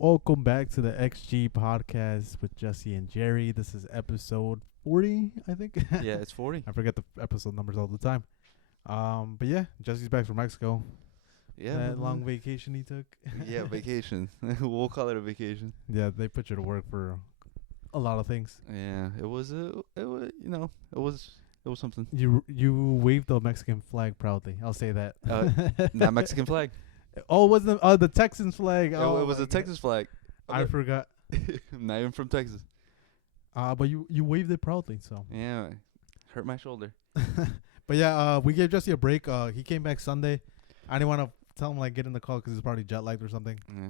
Welcome back to the XG podcast with Jesse and Jerry. This is episode 40, I think. Yeah, it's 40. I forget the episode numbers all the time. But yeah, Jesse's back from Mexico. Yeah. That long vacation he took. Yeah, vacation. We'll call it a vacation. Yeah, they put you to work for a lot of things. Yeah, it was something. You waved the Mexican flag proudly. I'll say that. Not Mexican flag. Oh, it was the Texans flag. It was a Texas flag. I forgot. Not even from Texas. But you waved it proudly, so. Yeah, hurt my shoulder. But yeah, we gave Jesse a break. He came back Sunday. I didn't want to tell him get in the call because he's probably jet lagged or something. Yeah.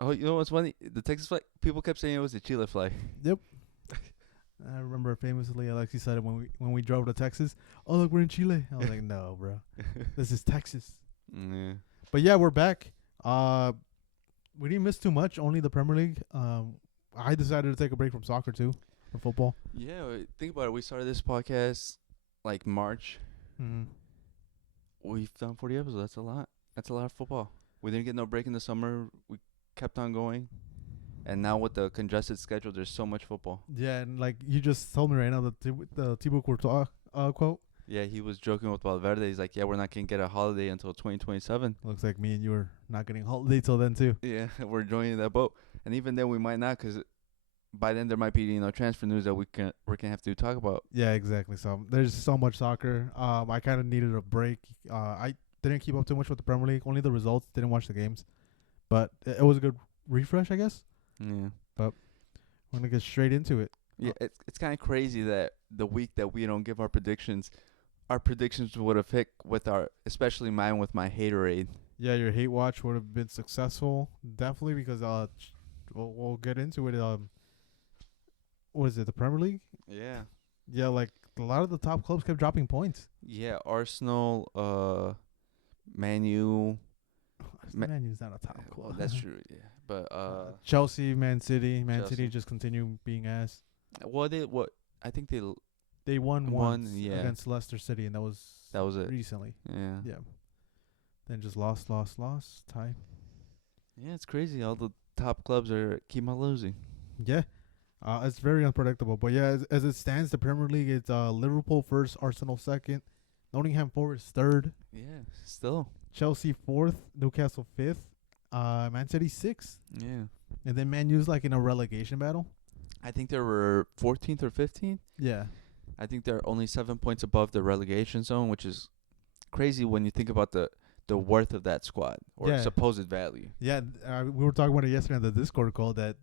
Oh, you know what's funny? The Texas flag. People kept saying it was a Chile flag. Yep. I remember famously Alexi said it when we drove to Texas. Oh look, we're in Chile. I was like, no, bro, this is Texas. Yeah. But yeah, we're back. We didn't miss too much. Only the Premier League. I decided to take a break from soccer too, from football. Yeah. Think about it. We started this podcast like March. Mm-hmm. We've done 40 episodes. That's a lot. That's a lot of football. We didn't get no break in the summer. We kept on going. And now with the congested schedule, there's so much football. Yeah, and you just told me right now the Thibaut Courtois quote. Yeah, he was joking with Valverde. He's like, yeah, we're not going to get a holiday until 2027. Looks like me and you are not getting a holiday till then too. Yeah, we're joining that boat. And even then, we might not because by then there might be, transfer news that we're going to have to talk about. Yeah, exactly. So there's so much soccer. I kind of needed a break. I didn't keep up too much with the Premier League. Only the results. Didn't watch the games. But it was a good refresh, I guess. Yeah. But we're going to get straight into it. Yeah, it's kind of crazy that the week that we don't give our predictions would have hit with especially mine with my haterade. Yeah, your hate watch would have been successful. Definitely because we'll get into it. What is it, the Premier League? Yeah. Yeah, a lot of the top clubs kept dropping points. Yeah, Arsenal, Man U. Man U's not a top club. That's true, yeah. But Chelsea, Man City. Man Chelsea. City just continue being ass. I think They won once yeah. against Leicester City, and that was it. recently. Yeah. Yeah. Then just lost, tie. Yeah, it's crazy. All the top clubs keep on losing. Yeah. It's very unpredictable. But yeah, as it stands, the Premier League, it's Liverpool first, Arsenal second, Nottingham Forest third, Yeah, still. Chelsea fourth, Newcastle fifth, Man City sixth. Yeah. And then Man U's in a relegation battle. I think they were 14th or 15th. Yeah. I think they're only 7 points above the relegation zone, which is crazy when you think about the worth of that squad or supposed value. Yeah, we were talking about it yesterday on the Discord call that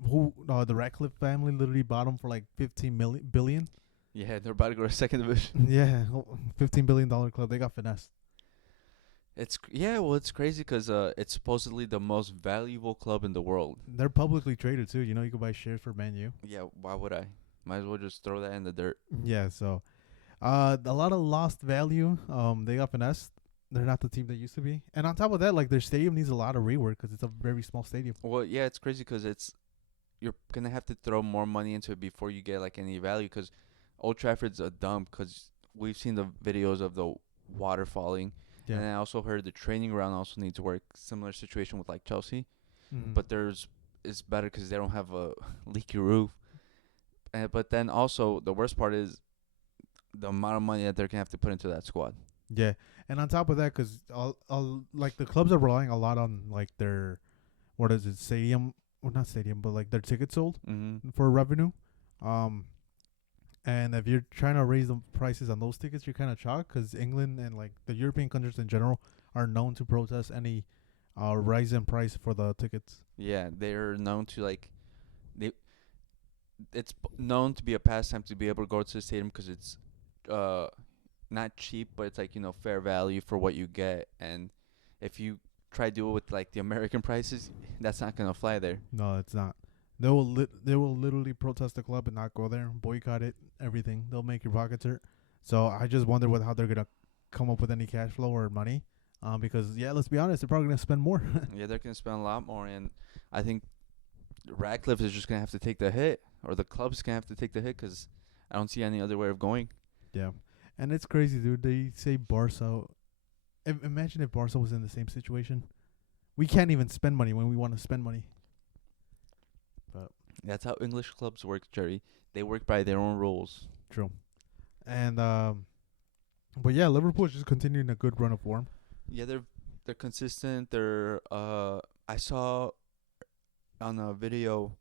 the Ratcliffe family literally bought them for 15 billion. Yeah, they're about to go to second division. Yeah, $15 billion club. They got finessed. It's crazy because it's supposedly the most valuable club in the world. They're publicly traded too. You can buy shares for Man U. Yeah, why would I? Might as well just throw that in the dirt. Yeah, so a lot of lost value. They got finessed. They're not the team they used to be. And on top of that, their stadium needs a lot of rework because it's a very small stadium. Well, yeah, it's crazy because you're gonna have to throw more money into it before you get any value. Because Old Trafford's a dump. Because we've seen the videos of the water falling. Yeah. And I also heard the training ground also needs work. Similar situation with Chelsea, but it's better because they don't have a leaky roof. But then also the worst part is the amount of money that they're gonna have to put into that squad. Yeah, and on top of that, because the clubs are relying a lot on their stadium, well not stadium, but their tickets sold for revenue. And if you're trying to raise the prices on those tickets, you're kind of shocked because England and the European countries in general are known to protest any rise in price for the tickets. Yeah, they're known to it's known to be a pastime to be able to go to the stadium because it's not cheap, but it's fair value for what you get. And if you try to do it with the American prices, that's not gonna fly there. No, it's not. They will literally protest the club and not go there, boycott it, everything. They'll make your pockets hurt. So I just wonder how they're gonna come up with any cash flow or money. Because let's be honest, they're probably gonna spend more. Yeah, they're gonna spend a lot more, and I think Ratcliffe is just gonna have to take the hit, or the club's gonna have to take the hit, because I don't see any other way of going. Yeah, and it's crazy, dude. They say Barca. Imagine if Barca was in the same situation we can't even spend money when we want to spend money. But That's how English clubs work, Jerry. They work by their own rules. true. And but yeah, Liverpool's just continuing a good run of form. Yeah, they're consistent. I saw on a video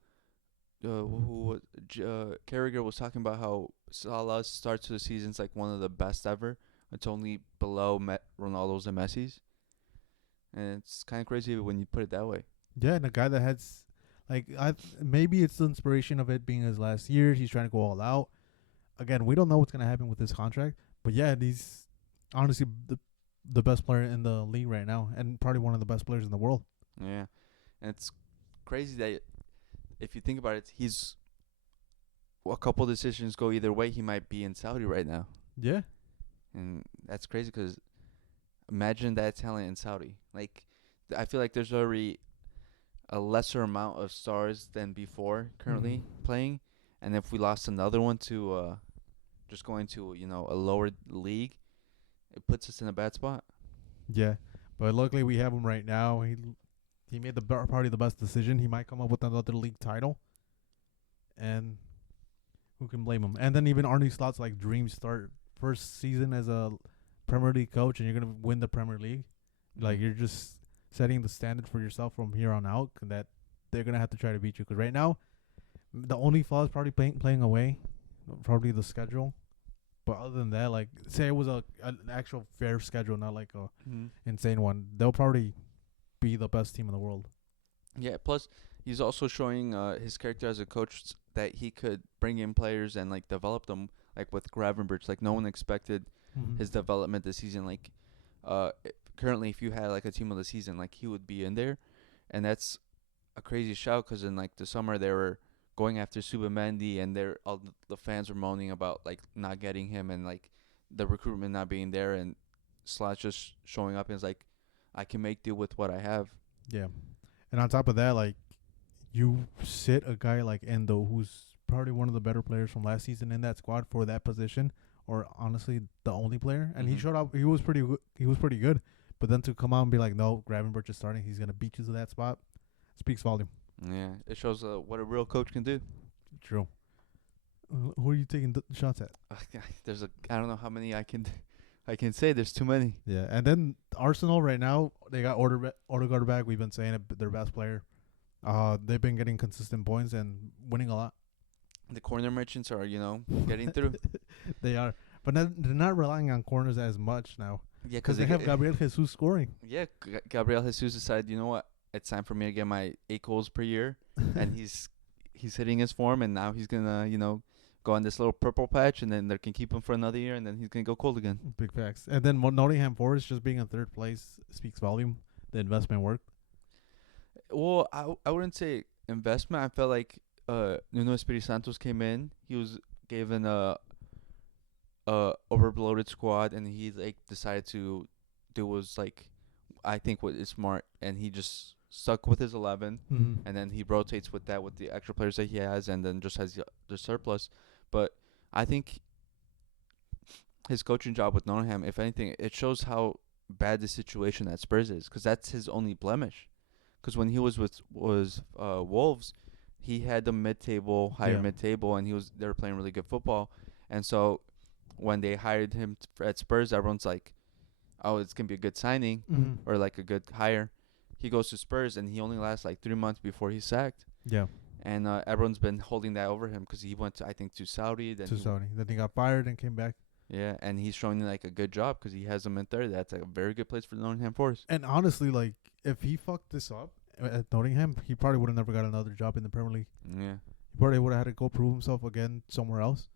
Carragher was talking about how Salah's start to the season's like one of the best ever. It's only below Ronaldo's and Messi's, and it's kind of crazy when you put it that way. Yeah, and a guy that has like maybe it's the inspiration of it being his last year. He's trying to go all out. Again, we don't know what's gonna happen with this contract, but yeah, he's honestly the best player in the league right now, and probably one of the best players in the world. Yeah, and it's crazy that if you think about it, he's a couple decisions go either way. He might be in Saudi right now, Yeah, and that's crazy because imagine that talent in Saudi. Like, I feel like there's already a lesser amount of stars than before currently playing, and if we lost another one to just going to a lower league, it puts us in a bad spot. yeah. But luckily we have him right now. He made probably the best decision. He might come up with another league title, and who can blame him? And then even Arne Slot's like dream start first season as a Premier League coach, and you're gonna win the Premier League. Like you're just setting the standard for yourself from here on out, and that they're gonna have to try to beat you. Because right now, the only flaw is probably playing away, probably the schedule. But other than that, like say it was an actual fair schedule, not like a insane one, they'll probably be the best team in the world. Yeah. Plus, he's also showing his character as a coach that he could bring in players and like develop them. Like with Gravenberch, like no one expected his development this season. Like, currently, if you had like a team of the season, like he would be in there, and that's a crazy shout because in like the summer they were going after Subamendi, and all the fans were moaning about like not getting him and like the recruitment not being there, and Slot just showing up and is like, I can make do with what I have. Yeah, and on top of that, like you sit a guy like Endo, who's probably one of the better players from last season in that squad for that position, or honestly the only player, and he showed up. He was pretty good. But then to come out and be like, no, Gravenberch is starting, he's gonna beat you to that spot, speaks volume. Yeah, it shows what a real coach can do. True. Who are you taking shots at? I don't know how many I can say. There's too many. Yeah, and then Arsenal right now, they got Odegaard back. We've been saying it, their best player. They've been getting consistent points and winning a lot. The corner merchants are, getting through. They are, but they're not relying on corners as much now. Yeah, because they have Gabriel Jesus scoring. Yeah, Gabriel Jesus decided, you know what? It's time for me to get my 8 goals per year, and he's hitting his form, and now he's gonna go on this little purple patch, and then they can keep him for another year, and then he's gonna go cold again. Big facts. And then Nottingham Forest just being in third place speaks volume. The investment worked. Well, I wouldn't say investment. I felt like Nuno Espirito Santos came in. He was given a overloaded squad, and he like decided to do was like I think what is smart, and he just stuck with his 11, and then he rotates with the extra players that he has, and then just has the surplus. But I think his coaching job with Nottingham, if anything, it shows how bad the situation at Spurs is, because that's his only blemish. Because when he was with Wolves, he had the higher mid-table, and they were playing really good football, and so when they hired him at Spurs, everyone's like, oh, it's going to be a good signing or like a good hire. He goes to Spurs, and he only lasts like 3 months before he's sacked. Yeah. And everyone's been holding that over him because he went, I think, to Saudi. Then he got fired and came back. Yeah, and he's showing like a good job because he has them in third. That's like a very good place for Nottingham Forest. And honestly, like, if he fucked this up at Nottingham, he probably would have never got another job in the Premier League. Yeah. He probably would have had to go prove himself again somewhere else.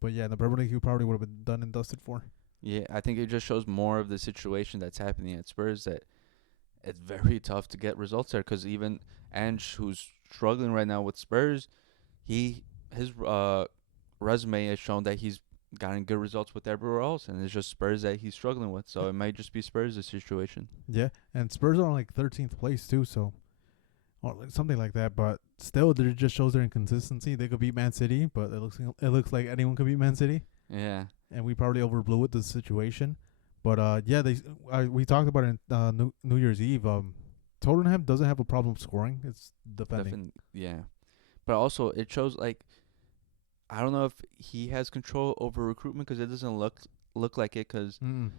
But yeah, in the Premier League, he probably would have been done and dusted for. Yeah, I think it just shows more of the situation that's happening at Spurs, that it's very tough to get results there, because even Ange, who's struggling right now with Spurs, his resume has shown that he's gotten good results with everywhere else, and it's just Spurs that he's struggling with. So it might just be Spurs' the situation. Yeah, and Spurs are on like 13th place too, so or like something like that. But still, it just shows their inconsistency. They could beat Man City, but it looks like anyone could beat Man City. Yeah. And we probably overblew it, the situation. But yeah, we talked about it New Year's Eve. Tottenham doesn't have a problem scoring. It's defending. Yeah, but also it shows like I don't know if he has control over recruitment because it doesn't look like it because Mm-mm.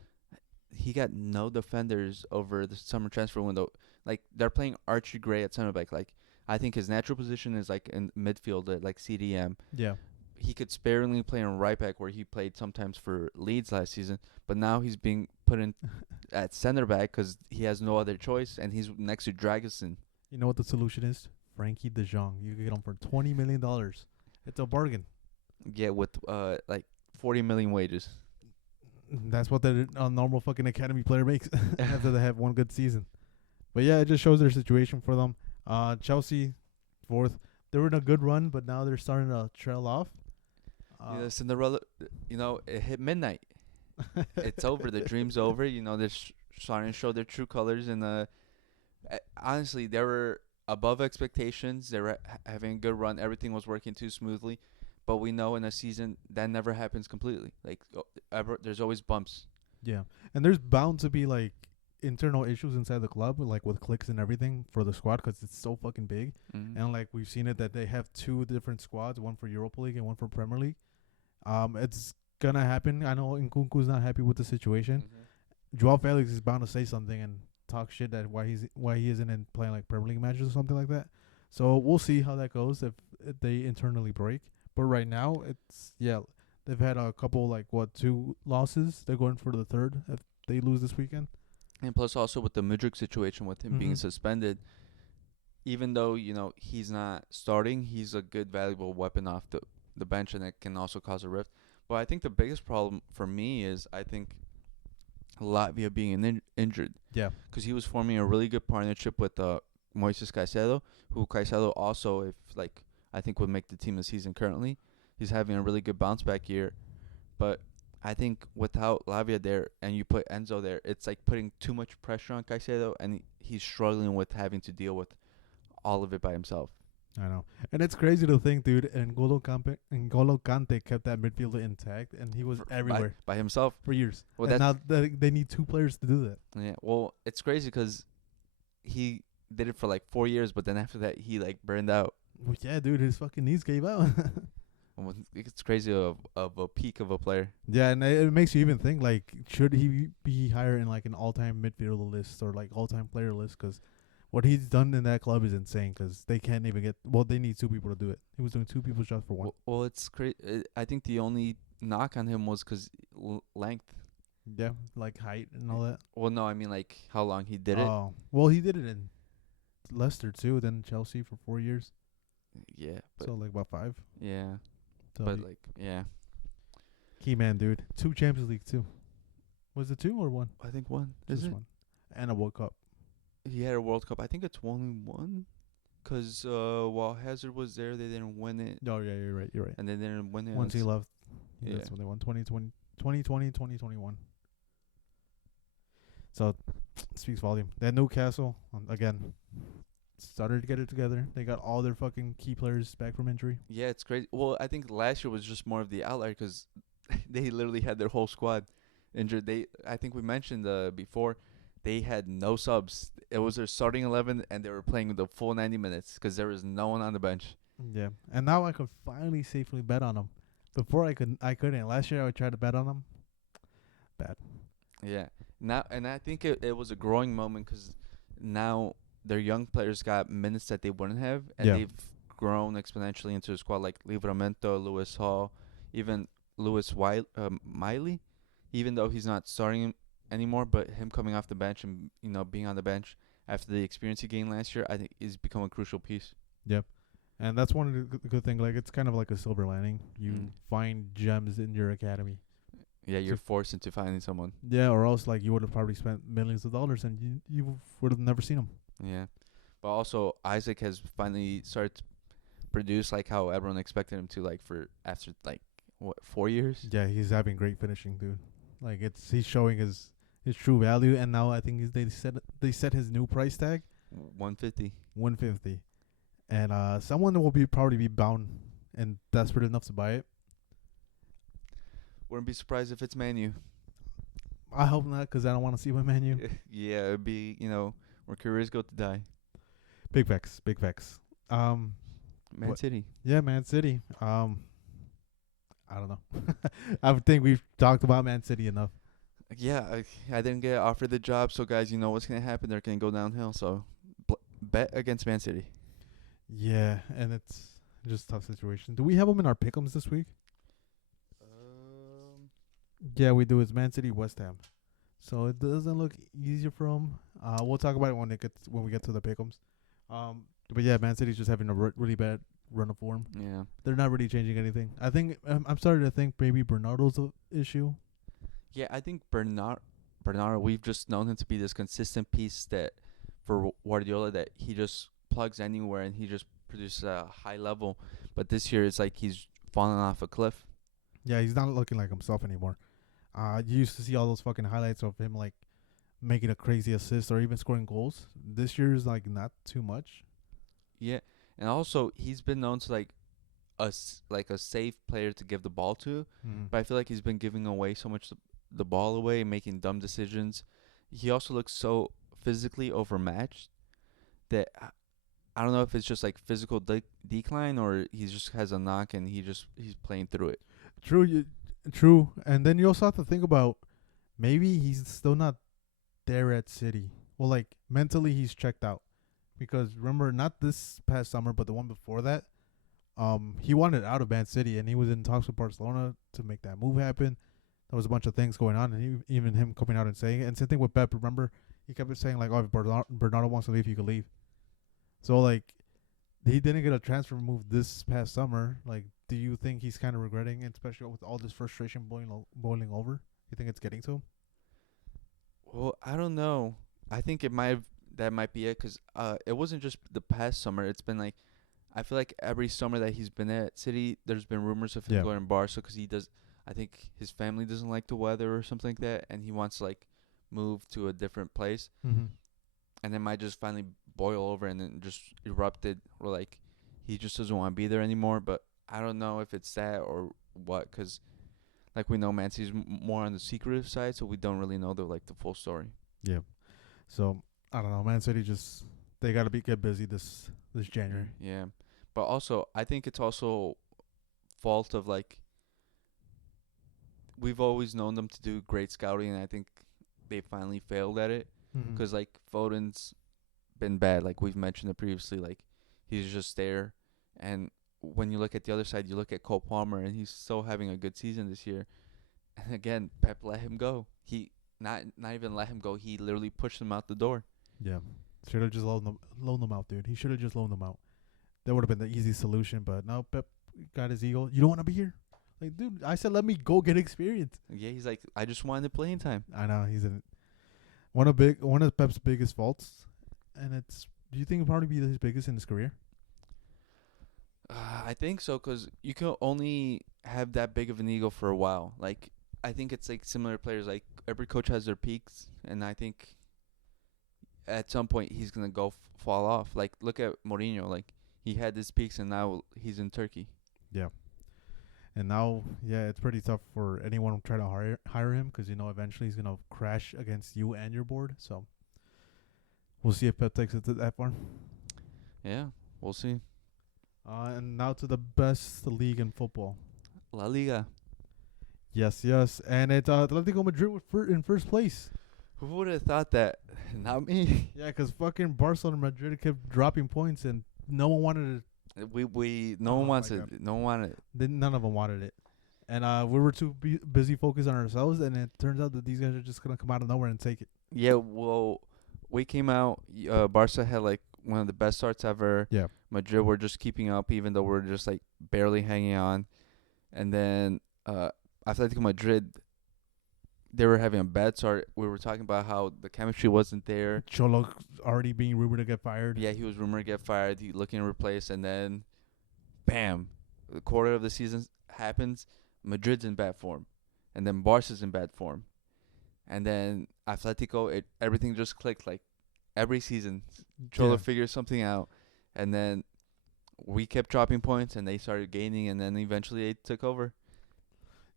he got no defenders over the summer transfer window. Like they're playing Archie Gray at center back. Like I think his natural position is like in midfield at like CDM. Yeah. He could sparingly play on right back where he played sometimes for Leeds last season, but now he's being put in at center back because he has no other choice, and he's next to Dragusin. You know what the solution is? Frankie De Jong. You can get him for $20 million. It's a bargain. Yeah, with like 40 million wages. That's what a normal fucking academy player makes after they have one good season. But yeah, it just shows their situation for them. Chelsea, fourth. They were in a good run, but now they're starting to trail off. Cinderella, it hit midnight. It's over. The dream's over. They're starting to show their true colors. And honestly, they were above expectations. They were having a good run. Everything was working too smoothly. But we know in a season that never happens completely. Like there's always bumps. Yeah, and there's bound to be like internal issues inside the club, like with clicks and everything for the squad because it's so fucking big. Mm-hmm. And like we've seen it that they have two different squads, one for Europa League and one for Premier League. It's gonna happen. I know Nkunku's not happy with the situation. Mm-hmm. Joao Felix is bound to say something and talk shit that why he isn't in playing like Premier League matches or something like that. So we'll see how that goes if they internally break. But right now they've had a couple like 2 losses. They're going for the third if they lose this weekend. And plus also with the Mudryk situation with him being suspended, even though, he's not starting, he's a good valuable weapon off the bench, and it can also cause a rift. But I think the biggest problem for me is I think Latvia being injured. Yeah. Because he was forming a really good partnership with Moises Caicedo, who Caicedo also, if like I think would make the team this season currently. He's having a really good bounce back year. But I think without Lavia there and you put Enzo there, it's like putting too much pressure on Caicedo, and he's struggling with having to deal with all of it by himself. I know. And it's crazy to think, dude, N'Golo Kante kept that midfielder intact, and he was everywhere. By himself. For years. Well, and now they need 2 players to do that. Yeah, well, it's crazy because he did it for like 4 years, but then after that, he like burned out. Well, yeah, dude, his fucking knees gave out. It's crazy of a peak of a player. Yeah, and it makes you even think, like, should he be higher in, like, an all-time midfielder list or, like, all-time player list? Because what he's done in that club is insane because they can't even get – well, they need 2 people to do it. He was doing 2 people's jobs for one. Well, it's crazy. I think the only knock on him was because length. Yeah, like height and all that. Well, no, I mean, like, how long he did it. Oh, well, he did it in Leicester, too, then Chelsea for 4 years. Yeah. So, like, about 5. Yeah. So But, like, yeah. Key man, dude. 2 Champions League, too. Was it 2 or 1? I think 1. Just 1. And a World Cup. He had a World Cup. I think it's only 1. Because while Hazard was there, they didn't win it. Oh, yeah, you're right. And they didn't win it. Once he left, Yeah. that's when they won. 2021. So, speaks volume. Then Newcastle, again, started to get it together. They got all their fucking key players back from injury. Yeah, it's crazy. Well, I think last year was just more of the outlier because they literally had their whole squad injured. I think we mentioned before, they had no subs. It was their starting 11, and they were playing the full 90 minutes because there was no one on the bench. Yeah, and now I could finally safely bet on them. Before I couldn't. Last year I would try to bet on them. Bad. Yeah. Now, and I think it was a growing moment because now their young players got minutes that they wouldn't have, and they've grown exponentially into a squad like Livramento, Lewis Hall, even Lewis Miley, even though he's not starting anymore, but him coming off the bench and being on the bench after the experience he gained last year, I think he's become a crucial piece. Yep. And that's one of the good things. Like, it's kind of like a silver lining. You find gems in your academy. Yeah, you're forced into finding someone. Yeah, or else like you would have probably spent millions of dollars and you would have never seen them. Yeah, but also Isaac has finally started to produce like how everyone expected him to, like for after like 4 years. Yeah, he's having great finishing, dude. Like he's showing his true value, and now I think they set his new price tag, 150. 150, and someone will probably be bound and desperate enough to buy it. Wouldn't be surprised if it's Man U. I hope not, because I don't want to see my Man U. Yeah, it'd be, where careers go to die. Big facts. Big facts. Man What- City. Yeah, Man City. I don't know. I would think we've talked about Man City enough. Yeah, I didn't get offered the job, so guys, you know what's gonna happen. They're gonna go downhill. So, bet against Man City. Yeah, and it's just a tough situation. Do we have them in our pick'ems this week? Yeah, we do. It's Man City, West Ham. So it doesn't look easier for them. We'll talk about it when we get to the pick'ems. But yeah, Man City's just having a really bad run of form. Yeah. They're not really changing anything. I think I'm starting to think maybe Bernardo's a issue. Yeah, I think Bernardo, we've just known him to be this consistent piece that for Guardiola that he just plugs anywhere and he just produces a high level. But this year it's like he's falling off a cliff. Yeah, he's not looking like himself anymore. You used to see all those fucking highlights of him like making a crazy assist or even scoring goals. This year is like not too much. Yeah, and also he's been known to like a safe player to give the ball to, but I feel like he's been giving away so much the ball away, making dumb decisions. He also looks so physically overmatched that I don't know if it's just like physical decline or he just has a knock and he's playing through it. True. And then you also have to think about maybe he's still not there at City. Well, like mentally he's checked out. Because remember, not this past summer, but the one before that, he wanted out of Man City and he was in talks with Barcelona to make that move happen. There was a bunch of things going on, and even him coming out and saying it. And same thing with Pep. Remember, he kept saying like, "Oh, if Bernardo wants to leave, you can leave." So like, he didn't get a transfer move this past summer. Like, do you think he's kind of regretting it, especially with all this frustration boiling over? You think it's getting to him? Well, I don't know. I think that might be it because it wasn't just the past summer. It's been like I feel like every summer that he's been at City, there's been rumors of him going to Barca because he does. I think his family doesn't like the weather or something like that, and he wants to like move to a different place. Mm-hmm. And it might just finally boil over and then just erupted, or like he just doesn't want to be there anymore. But I don't know if it's that or what, because like we know, Man City's more on the secretive side, so we don't really know the full story. Yeah. So I don't know. Man City they gotta get busy this January. Yeah, but also I think it's also fault of like we've always known them to do great scouting, and I think they finally failed at it. Mm-hmm. Because like Foden's been bad, like we've mentioned it previously. Like he's just there, and when you look at the other side, you look at Cole Palmer, and he's still having a good season this year. And again, Pep let him go. He not even let him go. He literally pushed him out the door. Yeah, should have just loaned them out, dude. He should have just loaned them out. That would have been the easy solution. But no, Pep got his ego. You don't want to be here, like, dude. I said let me go get experience. Yeah, he's like, I just wanted playing time. I know he's in it. One of Pep's biggest faults, and do you think it'll probably be his biggest in his career? I think so, because you can only have that big of an ego for a while. Like, I think it's like similar players. Like, every coach has their peaks, and I think at some point he's going to fall off. Like, look at Mourinho. Like, he had his peaks, and now he's in Turkey. Yeah. And now, yeah, it's pretty tough for anyone trying to hire him because, eventually he's going to crash against you and your board. So we'll see if Pep takes it to that far. Yeah, we'll see. And now to the best league in football. La Liga. Yes. And it's Atletico Madrid in first place. Who would have thought that? Not me. Yeah, because fucking Barcelona and Madrid kept dropping points and no one wanted it. No one wants it. No one wanted it. None of them wanted it. And we were too busy focused on ourselves, and it turns out that these guys are just going to come out of nowhere and take it. Yeah, well, we came out. Barca had like one of the best starts ever. Yeah. Madrid were just keeping up, even though we're just like barely hanging on. And then Atletico Madrid, they were having a bad start. We were talking about how the chemistry wasn't there. Cholo already being rumored to get fired. Yeah, he was rumored to get fired. He looking to replace, and then, bam, the quarter of the season happens. Madrid's in bad form, and then Barca's in bad form, and then Atletico. Everything just clicked. Like every season, Cholo figures something out, and then we kept dropping points, and they started gaining, and then eventually they took over.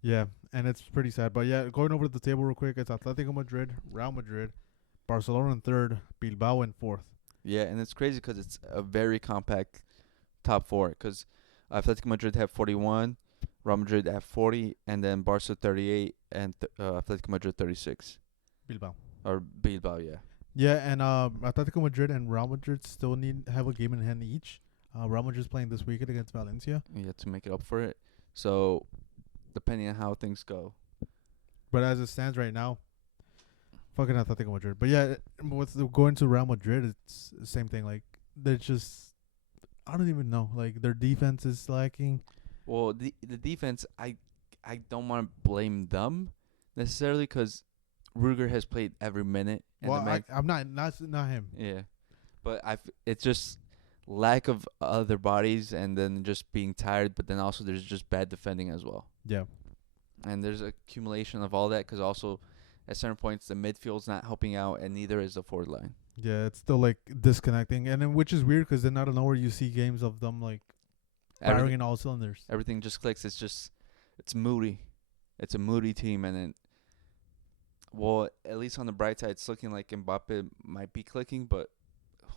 Yeah, and it's pretty sad. But yeah, going over to the table real quick, it's Atletico Madrid, Real Madrid, Barcelona in third, Bilbao in fourth. Yeah, and it's crazy because it's a very compact top four. Because Atletico Madrid have 41, Real Madrid have 40, and then Barca 38, and Atletico Madrid 36. Bilbao. Or Bilbao, yeah. Yeah, and Atletico Madrid and Real Madrid still have a game in hand each. Real Madrid's playing this weekend against Valencia. Yeah, to make it up for it. So, depending on how things go. But as it stands right now, fucking Atletico Madrid. But yeah, going to Real Madrid, it's the same thing. Like, they're just, I don't even know. Like, their defense is lacking. Well, the defense, I don't want to blame them necessarily because Ruger has played every minute. And Well, I'm not him. Yeah, but it's just lack of other bodies and then just being tired. But then also there's just bad defending as well. Yeah. And there's accumulation of all that because also at certain points the midfield's not helping out and neither is the forward line. Yeah, it's still like disconnecting, and then which is weird because then out of nowhere you see games of them like firing in all cylinders. Everything just clicks. It's moody. It's a moody team, and then, well, at least on the bright side, it's looking like Mbappe might be clicking, but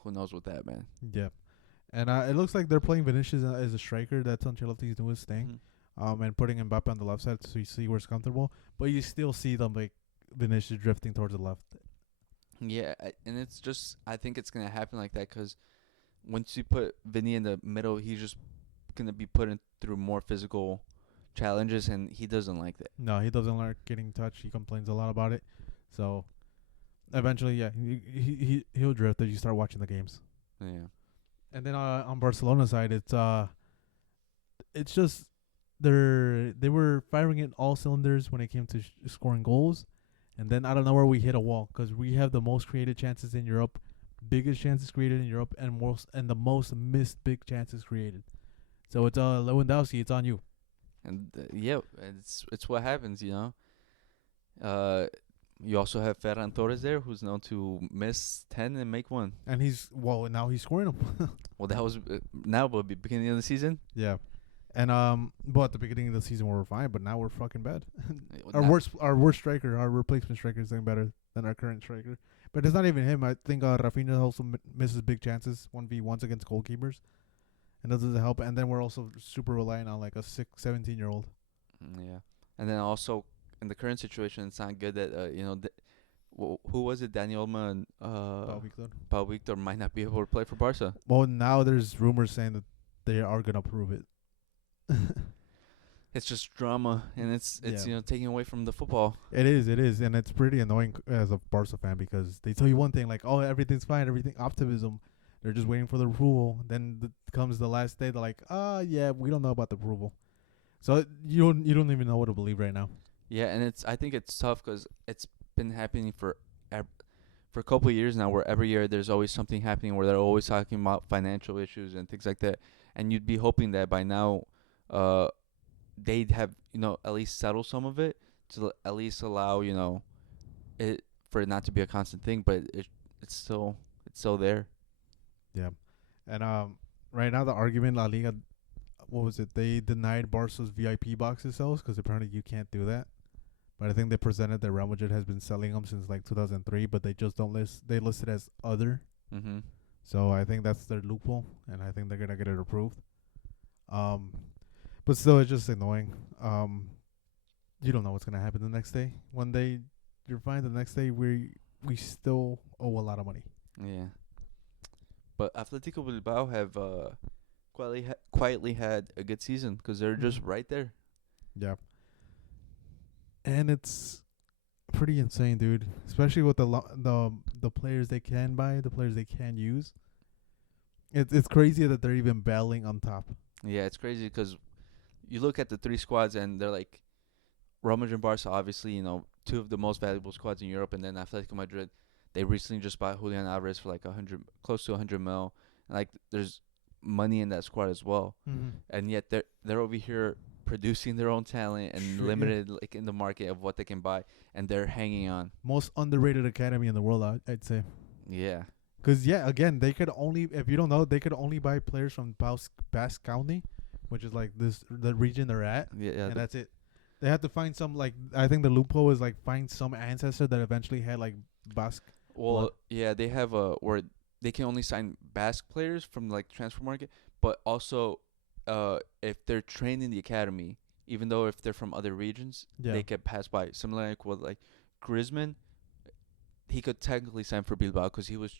who knows with that, man. Yeah, and it looks like they're playing Vinicius as a striker. That's Ancelotti's newest thing. And putting Mbappe on the left side so you see where it's comfortable, but you still see them like Vinicius drifting towards the left. Yeah, and it's just I think it's gonna happen like that because once you put Vinny in the middle, he's just gonna be put in through more physical challenges, and he doesn't like that. No, he doesn't like getting touched. He complains a lot about it. So eventually, yeah, he'll drift as you start watching the games. Yeah. And then on Barcelona's side, it's just they were firing in all cylinders when it came to scoring goals, and then out of nowhere we hit a wall because we have the most created chances in Europe, biggest chances created in Europe, and the most missed big chances created. So it's Lewandowski, it's on you. And yeah, it's what happens, you know. You also have Ferran Torres there, who's known to miss 10 and make 1. And now he's scoring them. Well, that was now, but beginning of the season. Yeah. And but at the beginning of the season we were fine, but now we're fucking bad. our Now- worst striker, our replacement striker is doing better than our current striker. But it's not even him. I think Rafinha also misses big chances 1v1s against goalkeepers, and that doesn't help. And then we're also super reliant on like a 17-year-old. Yeah, and then also in the current situation, it's not good that you know. Who was it? Daniel Olmo and Pau Victor might not be able to play for Barca. Well, now there's rumors saying that they are gonna prove it. It's just drama, and it's Yeah. you know taking away from the football. It is, and it's pretty annoying as a Barca fan because they tell you one thing like, oh, everything's fine, everything optimism. They're just waiting for the approval. Then comes the last day, they're like, yeah, we don't know about the approval. So you don't even know what to believe right now. Yeah, and I think it's tough because it's been happening for a couple of years now, where every year there's always something happening where they're always talking about financial issues and things like that, and you'd be hoping that by now, they'd have at least settle some of it to at least allow it for it not to be a constant thing, but it's still there. Yeah, and right now the argument La Liga, what was it? They denied Barca's VIP boxes sales because apparently you can't do that. But I think they presented that Real Madrid has been selling them since like 2003, but they just don't list. They list it as other. Mm-hmm. So I think that's their loophole, and I think they're gonna get it approved. But still, it's just annoying. You don't know what's gonna happen the next day. One day you're fine. The next day we still owe a lot of money. Yeah. But Atletico Bilbao have quietly had a good season because they're just right there. Yeah. And it's pretty insane, dude. Especially with the players they can buy, the players they can use. It's crazy that they're even battling on top. Yeah, it's crazy because you look at the three squads and they're like Real Madrid and Barca, obviously, two of the most valuable squads in Europe, and then Atletico Madrid. They recently just bought Julian Alvarez for like close to 100 mil. Like there's money in that squad as well, and yet they're over here producing their own talent and limited like in the market of what they can buy, and they're hanging on. Most underrated academy in the world, I'd say. Yeah. Because again, they could only, if you don't know, they could only buy players from Basque County, which is like the region they're at, and that's it. They have to find some I think the loophole is like find some ancestor that eventually had like Basque. Well, yeah, they have where they can only sign Basque players from like transfer market, but also, if they're trained in the academy, even though if they're from other regions, Yeah. they get passed by. Similar like with like Griezmann, he could technically sign for Bilbao because he was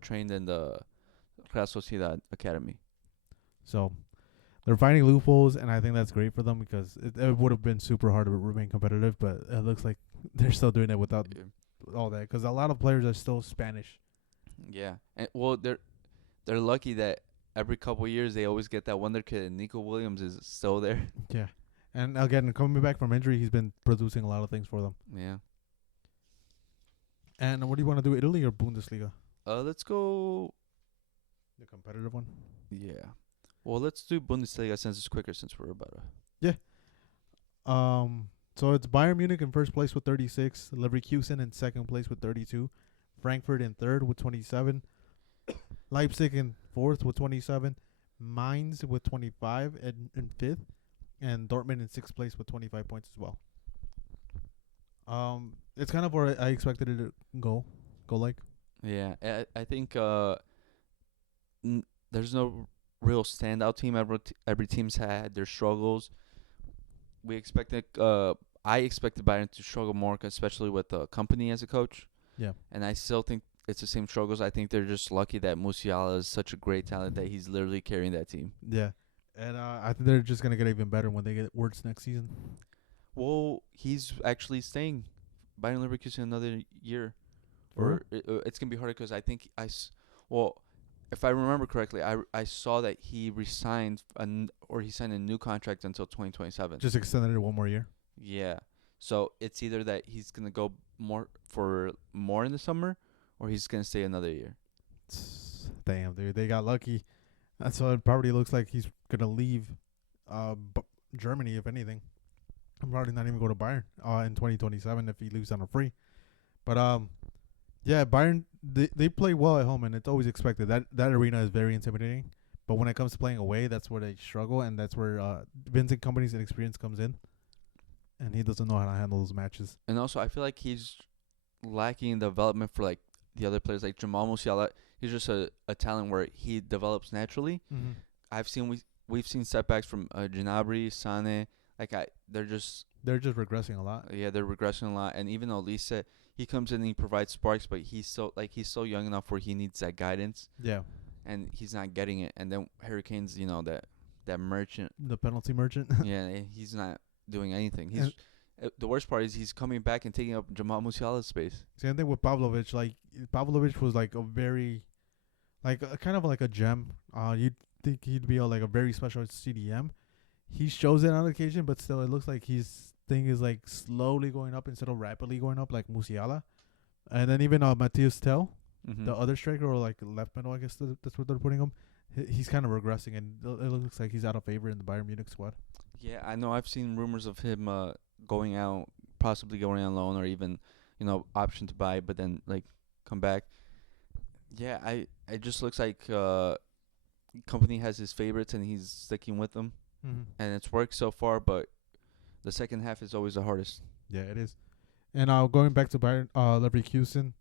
trained in the Real Sociedad academy. So they're finding loopholes, and I think that's great for them because it would have been super hard to remain competitive. But it looks like they're still doing it without all that because a lot of players are still Spanish. Yeah, and well, they're lucky that every couple years they always get that wonder kid, and Nico Williams is still there. Yeah. And again, coming back from injury, he's been producing a lot of things for them. Yeah. And what do you want to do, Italy or Bundesliga? Let's go. The competitive one. Yeah. Well, let's do Bundesliga since it's quicker since we're about to. So it's Bayern Munich in first place with 36, Leverkusen in second place with 32, Frankfurt in third with 27, Leipzig in fourth with 27, Mainz with 25 in fifth, and Dortmund in sixth place with 25 points as well. It's kind of where I expected it to go like. Yeah, I think there's no real standout team. Every team's had their struggles. We expected I expected Bayern to struggle more, especially with the company as a coach. Yeah. And I still think it's the same struggles. I think they're just lucky that Musiala is such a great talent that he's literally carrying that team. Yeah. And I think they're just gonna get even better when they get Wirtz next season. Well, he's actually staying Bayern Leverkusen another year. Or It's gonna be harder because I think if I remember correctly, I saw that he resigned he signed a new contract until 2027. just extended it one more year. Yeah. So it's either that he's gonna go more in the summer, or he's gonna stay another year. Damn, dude, they got lucky. That's what it probably looks like. He's gonna leave, Germany if anything. I'm probably not even go to Bayern in 2027 if he leaves on a free. But yeah, Bayern they play well at home, and it's always expected. That arena is very intimidating. But when it comes to playing away, that's where they struggle, and that's where Vincent Kompany's inexperience comes in, and he doesn't know how to handle those matches. And also, I feel like he's lacking in development for like the other players, like Jamal Musiala. He's just a talent where he develops naturally. Mm-hmm. We've seen setbacks from Gnabry, Sane. They're just regressing a lot. Yeah, they're regressing a lot. And even Olise, he comes in and he provides sparks, but he's so young enough where he needs that guidance. Yeah. And he's not getting it. And then Hurricanes, that merchant. The penalty merchant. Yeah, he's not doing anything. The worst part is he's coming back and taking up Jamal Musiala's space. Same thing with Pavlovic. Like Pavlovic was like a very, kind of like a gem. You'd think he'd be like a very special CDM. He shows it on occasion, but still, it looks like his thing is like slowly going up instead of rapidly going up, like Musiala. And then even Matthias Tell, the other striker, or like left middle, I guess that's what they're putting him. He's kind of regressing, and it looks like he's out of favor in the Bayern Munich squad. Yeah, I know. I've seen rumors of him going out, possibly going on loan, or even option to buy, but then like come back. Yeah, it just looks like company has his favorites and he's sticking with them, and it's worked so far. But the second half is always the hardest. Yeah, it is. And going back to Bayern Leverkusen,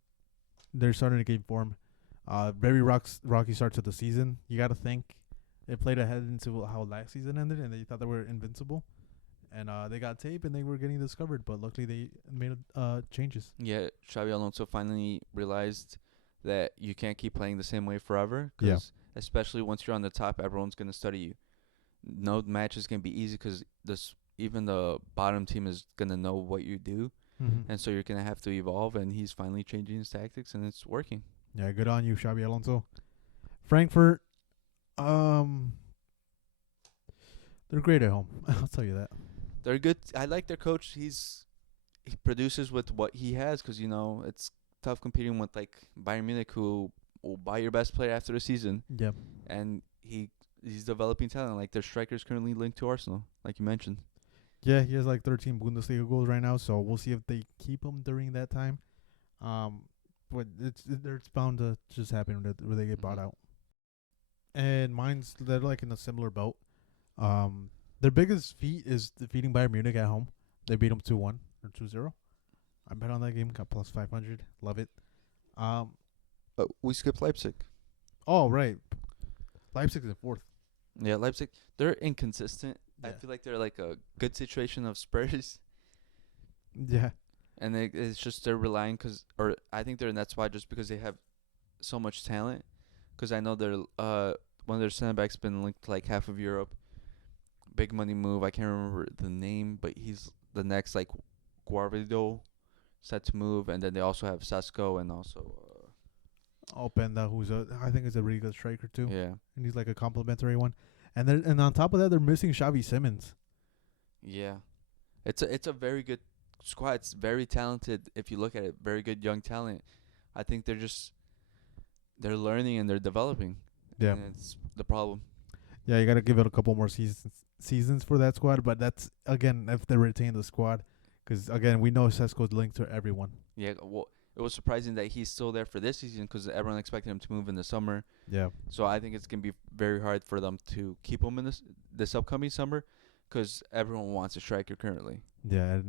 they're starting to gain form. Very rocky start to the season. You got to think it played ahead into how last season ended, and they thought they were invincible. And they got tape, and they were getting discovered. But luckily, they made changes. Yeah, Xabi Alonso finally realized that you can't keep playing the same way forever. Cause especially once you're on the top, everyone's going to study you. No match is going to be easy because even the bottom team is going to know what you do. And so you're going to have to evolve, and he's finally changing his tactics, and it's working. Yeah, good on you, Xabi Alonso. Frankfurt, they're great at home. I'll tell you that. They're good. I like their coach. He produces with what he has because, it's tough competing with, like, Bayern Munich, who will buy your best player after the season. Yeah. And he's developing talent. Like, their striker's currently linked to Arsenal, like you mentioned. Yeah, he has like 13 Bundesliga goals right now, so we'll see if they keep him during that time. But it's bound to just happen where they get bought out. And they're like in a similar boat. Their biggest feat is defeating Bayern Munich at home. They beat them 2-1 or 2-0. I bet on that game, got plus 500. Love it. Um. We skipped Leipzig. Oh right, Leipzig is in fourth. Yeah, Leipzig. They're inconsistent. I Yeah. feel like they're like a good situation of Spurs, Yeah. and it's just they're relying or I think they're in that spot just because they have so much talent. Because I know they're one of their center backs been linked to like half of Europe. Big money move. I can't remember the name, but he's the next like Guardiol set to move, and then they also have Sasko and also Openda, I think is a really good striker too, yeah. and he's like a complimentary one. And on top of that, they're missing Xavi Simmons. Yeah, it's a very good squad. It's very talented. If you look at it, very good young talent. I think they're learning and they're developing. Yeah. And it's the problem. Yeah, you got to give it a couple more seasons for that squad, but that's again if they retain the squad, because again we know Sesko's linked to everyone. Yeah, well, it was surprising that he's still there for this season because everyone expected him to move in the summer. Yeah. So I think it's gonna be very hard for them to keep him in this upcoming summer, because everyone wants a striker currently. Yeah,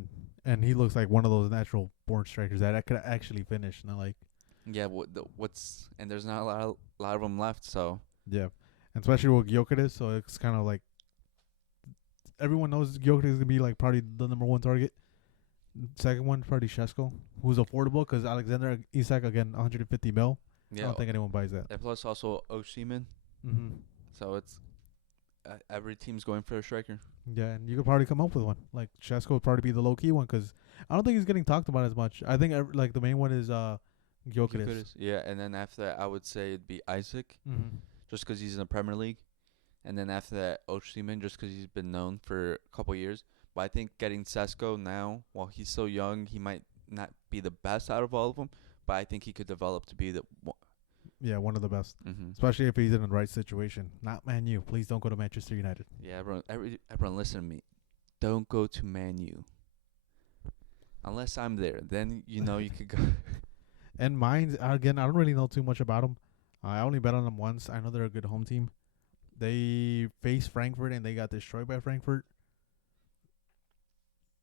and he looks like one of those natural born strikers that could actually finish. Not like Yeah, and there's not a lot of them left. So yeah, and especially with Gyökeres, so it's kind of like everyone knows Gyökeres is gonna be like probably the number one target. Second one probably Shesko, who's affordable because Alexander Isak again 150 mil. I yeah, don't think anyone buys that. and plus also Osimhen. Mm-hmm. So it's every team's going for a striker. Yeah, and you could probably come up with one. Like Shesko would probably be the low key one because I don't think he's getting talked about as much. I think like the main one is Gyökeres. Yeah, and then after that, I would say it'd be Isaac, Mm-hmm. just 'cause he's in the Premier League, and then after that, Osimhen, just 'cause he's been known for a couple years. But I think getting Sesko now, while he's so young, he might not be the best out of all of them, but I think he could develop to be the one. Yeah, one of the best, Mm-hmm. especially if he's in the right situation. Not Man U. Please don't go to Manchester United. Yeah, everyone, listen to me. Don't go to Man U. Unless I'm there, then you know you could go. And mine again, I don't really know too much about them. I only bet on them once. I know they're a good home team. They faced Frankfurt and they got destroyed by Frankfurt.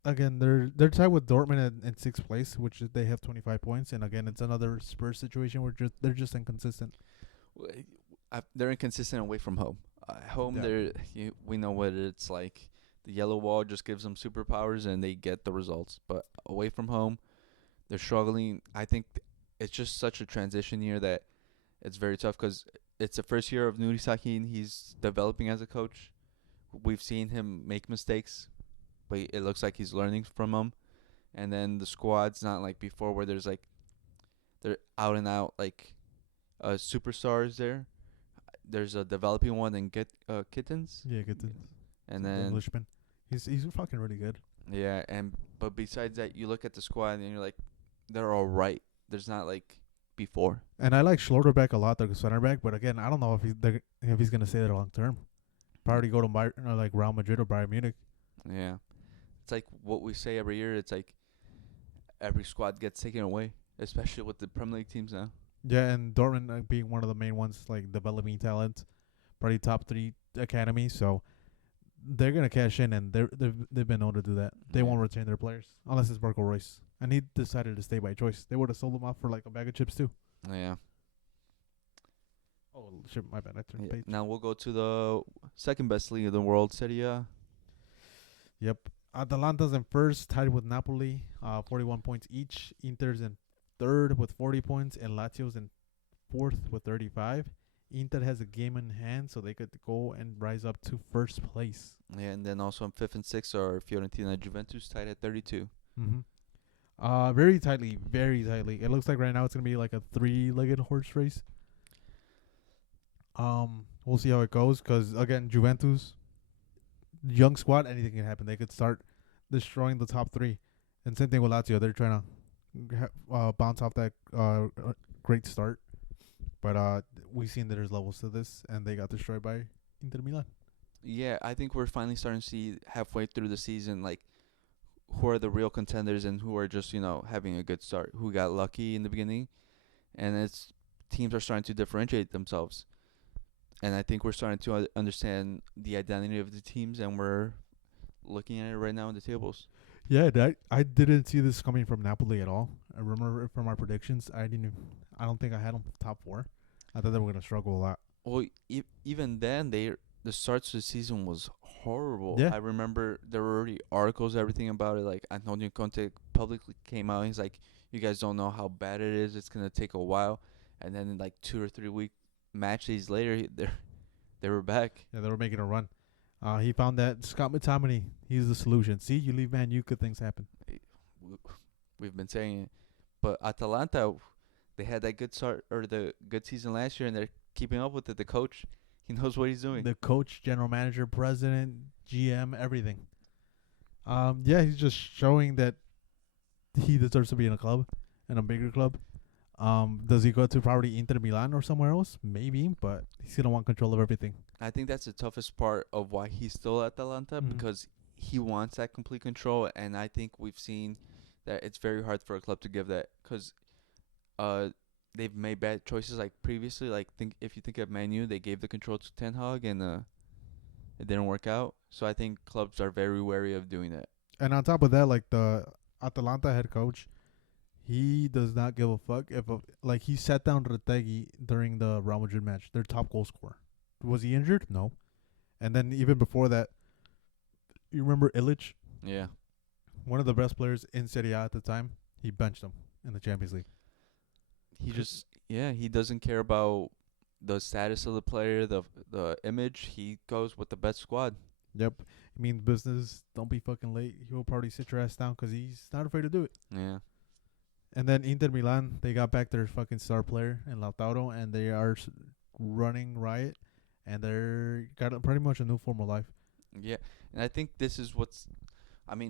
Again, they're tied with Dortmund in sixth place, which is they have 25 points. And again, it's another Spurs situation where they're just inconsistent. They're inconsistent away from home. Home, Yeah. we know what it's like. The yellow wall just gives them superpowers, and they get the results. But away from home, they're struggling. I think it's just such a transition year that it's very tough because it's the first year of Nuri Sahin. He's developing as a coach. We've seen him make mistakes, but it looks like he's learning from them. And then the squad's not like before where there's like they're out and out like superstars there. There's a developing one and get Kittens, Yeah, get the and then Englishman. He's fucking really good. yeah, and but besides that, you look at the squad and you're like, they're all right. There's not like before. And I like Schlotterbeck a lot, the center back. But again, I don't know if he's gonna stay there long term. Probably go to like Real Madrid or Bayern Munich. Yeah, it's like what we say every year. It's like every squad gets taken away, especially with the Premier League teams now. Yeah, and Dortmund being one of the main ones, like developing talent, probably top 3 academy. So they're gonna cash in, and they've been known to do that. They won't retain their players unless it's Marco Royce, and he decided to stay by choice. They would have sold him off for like a bag of chips too. Yeah. Oh shit, my bad. I turned Yeah. page. Now we'll go to the second best league in the world, Serie A. Yep. Atalanta's in first, tied with Napoli, 41 points each. Inter's in third with 40 points, and Lazio's in fourth with 35. Inter has a game in hand, so they could go and rise up to first place. Yeah, and then also in fifth and sixth are Fiorentina and Juventus, tied at 32. Mm-hmm. Very tightly, very tightly. It looks like right now it's gonna be like a 3-legged horse race. We'll see how it goes. Cause again, Juventus, young squad, anything can happen. They could start destroying the top 3, and same thing with Lazio. They're trying to bounce off that great start, but we've seen that there's levels to this, and they got destroyed by Inter Milan. Yeah, I think we're finally starting to see halfway through the season, like, who are the real contenders and who are just, having a good start, who got lucky in the beginning. And it's teams are starting to differentiate themselves. And I think we're starting to understand the identity of the teams, and we're looking at it right now in the tables. Yeah, I didn't see this coming from Napoli at all. I remember from our predictions. I don't think I had them top 4. I thought they were gonna struggle a lot. Well, even then, the starts of the season was horrible. Yeah, I remember there were already articles, everything about it. Like Antonio Conte publicly came out. He's like, "You guys don't know how bad it is. It's gonna take a while." And then in like 2 or 3 week match days later, they were back. yeah, they were making a run. He found that Scott McTominay, he's the solution. See, you leave Man U, good things happen. We've been saying it, but Atalanta, they had that good start or the good season last year, and they're keeping up with it. The coach, he knows what he's doing. The coach, general manager, president, GM, everything. Yeah, he's just showing that he deserves to be in a club, in a bigger club. Does he go to probably Inter Milan or somewhere else? Maybe, but he's gonna want control of everything. I think that's the toughest part of why he's still at Atalanta, Mhm. because he wants that complete control, and I think we've seen that it's very hard for a club to give that, because they've made bad choices like previously. Like if you think of Man U, they gave the control to Ten Hag, and it didn't work out. So I think clubs are very wary of doing that. And on top of that, like the Atalanta head coach, he does not give a fuck if like he sat down Retegui during the Real Madrid match, their top goal scorer. Was he injured? No. And then even before that, you remember Illich, Yeah. one of the best players in Serie A at the time. He benched him in the Champions League. He doesn't care about the status of the player, the image. He goes with the best squad. Yep. He means business. Don't be fucking late. He'll probably sit your ass down because he's not afraid to do it. Yeah. And then Inter Milan, they got back their fucking star player in Lautaro, and they are running riot, and they're got pretty much a new form of life. Yeah, and I think this is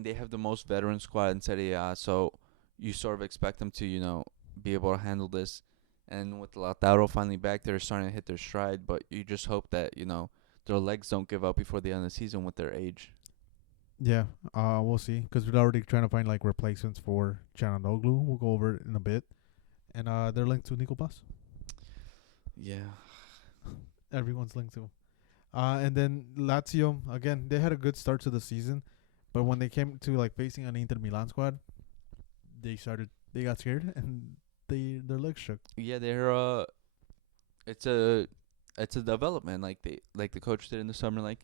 they have the most veteran squad in Serie A, so you sort of expect them to, be able to handle this. And with Lautaro finally back, they're starting to hit their stride, but you just hope that, their legs don't give up before the end of the season with their age. Yeah, we'll see, because we're already trying to find like replacements for Cananoglu. We'll go over it in a bit, and they're linked to Nico Pass. Yeah. Everyone's linked to him. And then Lazio, again, they had a good start to the season, but when they came to like facing an Inter Milan squad, they got scared and their legs shook. Yeah, it's a development, like the coach did in the summer. Like,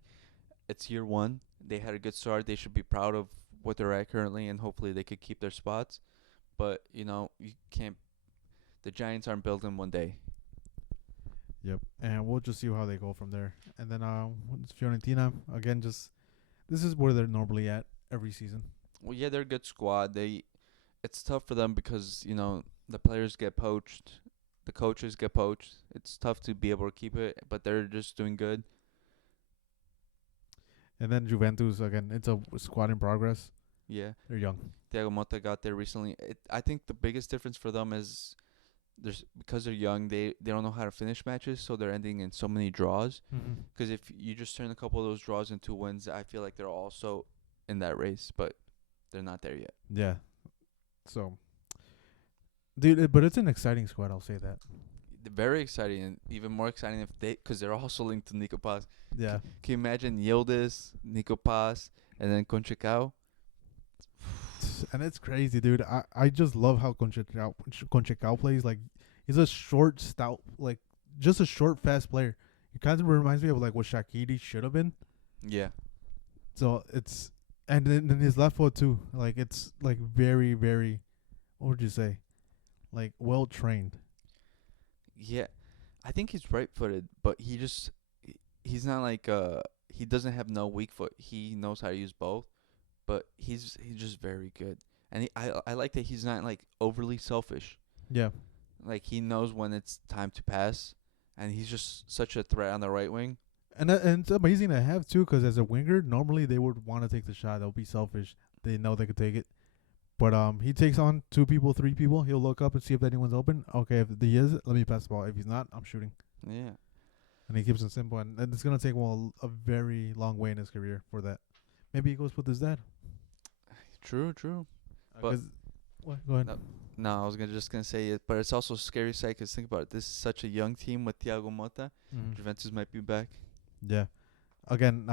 it's year one. They had a good start. They should be proud of what they're at currently, and hopefully they could keep their spots. But you can't. The Giants aren't built in one day. Yep, and we'll just see how they go from there. And then Fiorentina, again, this is where they're normally at every season. Well, yeah, they're a good squad. It's tough for them because the players get poached, the coaches get poached. It's tough to be able to keep it, but they're just doing good. And then Juventus, again, it's a squad in progress. Yeah, They're young. Thiago Motta got there recently. I think the biggest difference for them is because they're young, they don't know how to finish matches, so they're ending in so many draws. Mm-hmm. Because if you just turn a couple of those draws into wins, I feel like they're also in that race, but they're not there yet. Yeah. So, dude, but it's an exciting squad. I'll say that. Very exciting, and even more exciting because they're also linked to Nico Paz. Yeah. Can you imagine Yildiz, Nico Paz, and then Conchecao? And it's crazy, dude. I just love how Conchecao plays. Like, he's a short, stout, like, just a short, fast player. He kind of reminds me of, like, what Shaqiri should have been. Yeah. So, and then his left foot, too. Like, it's, like, very, very, what would you say? Like, well-trained. Yeah. I think he's right-footed, but he's not like, he doesn't have no weak foot. He knows how to use both. But he's just very good, and I like that he's not like overly selfish. Yeah, like he knows when it's time to pass, and he's just such a threat on the right wing. and it's amazing to have too, because as a winger, normally they would want to take the shot. They'll be selfish. They know they could take it, but he takes on 2 people, 3 people. He'll look up and see if anyone's open. Okay, if he is, let me pass the ball. If he's not, I'm shooting. Yeah, And he keeps it simple, and it's gonna take a very long way in his career for that. Maybe he goes with his dad. True. But what? Go ahead. No, I was just gonna say it, but it's also a scary sight 'cause think about it. This is such a young team with Thiago Motta. Mhm. Juventus might be back. Yeah. Again,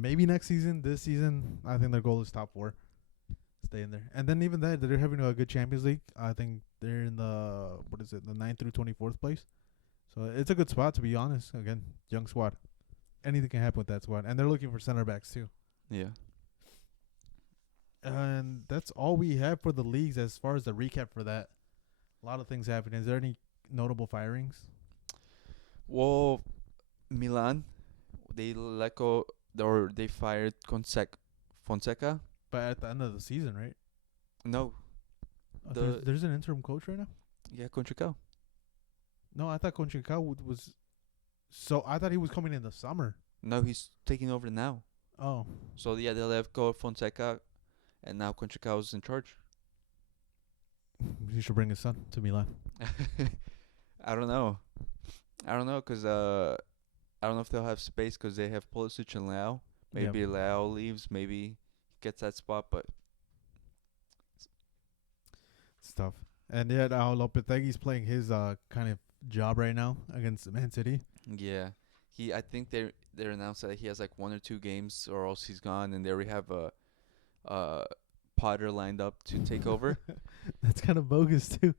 maybe next season. This season, I think their goal is top 4. stay in there. And then even that, they're having a good Champions League. I think they're in the the 9th through 24th place. So it's a good spot, to be honest. Again, young squad. Anything can happen with that squad, and they're looking for center backs too. Yeah. And that's all we have for the leagues as far as the recap for that. A lot of things happening. Is there any notable firings? Well, Milan, they let go or they fired Fonseca. But at the end of the season, right? No. There's an interim coach right now? Yeah, Conceição. No, I thought Conceição was... So, I thought he was coming in the summer. No, he's taking over now. Oh. So, yeah, they let go of Fonseca, and now Conceição is in charge. He should bring his son to Milan. I don't know. Because I don't know if they'll have space because they have Pulisic and Leao. Maybe Leao leaves. Maybe he gets that spot, but... It's tough. And yet, Lopetegui's playing his kind of job right now against Man City. Yeah. I think they announced that he has like 1 or 2 games or else he's gone, and they already have Potter lined up to take over. That's kind of bogus, too.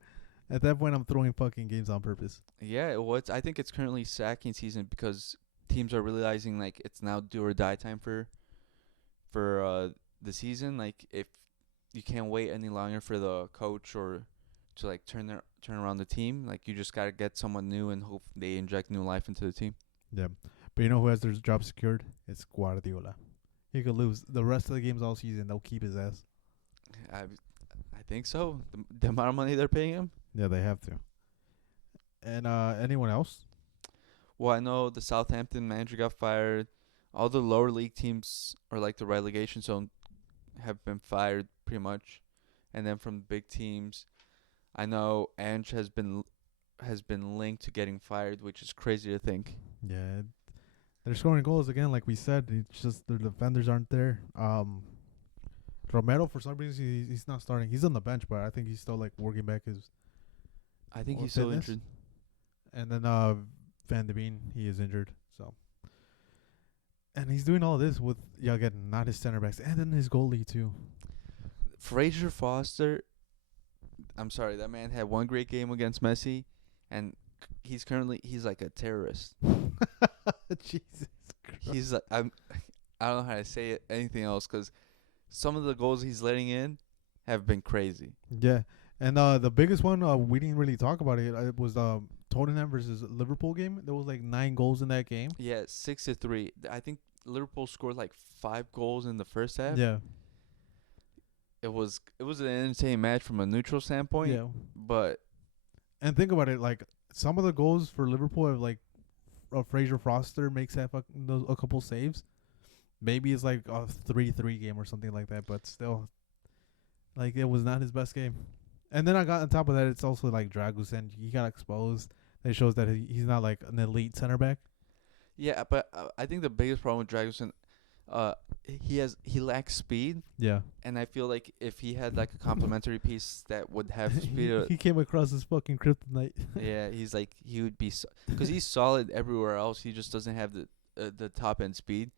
At that point, I'm throwing fucking games on purpose. Yeah, I think it's currently sacking season because teams are realizing like it's now do or die time for the season. Like if you can't wait any longer for the coach or to like turn around the team, like you just gotta get someone new and hope they inject new life into the team. Yeah, but you know who has their job secured? It's Guardiola. He could lose the rest of the games all season. They'll keep his ass. I think so. The amount of money they're paying him. Yeah, they have to. And anyone else? Well, I know the Southampton manager got fired. All the lower league teams or like the relegation zone have been fired pretty much. And then from the big teams, I know Ange has been linked to getting fired, which is crazy to think. Yeah, they're scoring goals again, like we said. It's just their defenders aren't there. Romero, for some reason, he's not starting. He's on the bench, but I think he's still like working back his. I think he's still injured. And then Van de Beek, he is injured. So, and he's doing all this with again not his center backs, and then his goalie too. Fraser Foster. I'm sorry, that man had one great game against Messi, and he's like a terrorist. Jesus Christ. He's like I don't know how to say it anything else because some of the goals he's letting in have been crazy. Yeah, and the biggest one we didn't really talk about it. It was Tottenham versus Liverpool game. There was like 9 goals in that game. Yeah, 6-3. I think Liverpool scored like 5 goals in the first half. Yeah. It was an entertaining match from a neutral standpoint. Yeah. But and think about it, like some of the goals for Liverpool have like Fraser Foster makes a couple saves. Maybe it's like a 3-3 game or something like that, but still, like it was not his best game. And then I got on top of that, it's also like Dragusin. He got exposed. That shows that he's not like an elite center back. Yeah, but I think the biggest problem with Dragusin, he lacks speed. Yeah. And I feel like if he had like a complementary piece that would have speed, he came across as fucking kryptonite. Yeah, he would be because he's solid everywhere else. He just doesn't have the top end speed,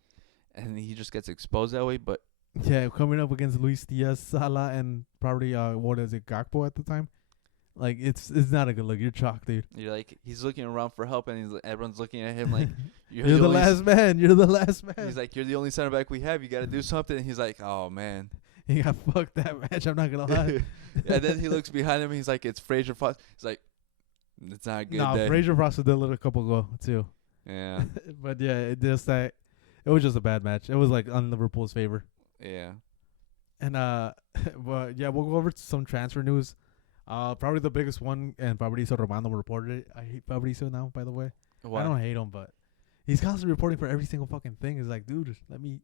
and he just gets exposed that way. But yeah, coming up against Luis Diaz, Salah, and probably Gakpo at the time. Like it's not a good look. You're chalk, dude. You're like he's looking around for help, and everyone's looking at him like you're the last man. You're the last man. He's like, you're the only center back we have. You got to do something. And he's like, oh man, he got fucked that match. I'm not gonna lie. And then he looks behind him. He's like, it's Fraser Foster. He's like, it's not a good day. Fraser Foster did let a couple go too. Yeah. But yeah, it was just a bad match. It was like on Liverpool's favor. Yeah. And but yeah, we'll go over to some transfer news. Probably the biggest one, and Fabrizio Romano reported it. I hate Fabrizio now, by the way. Why? I don't hate him, but he's constantly reporting for every single fucking thing. It's like, dude, let me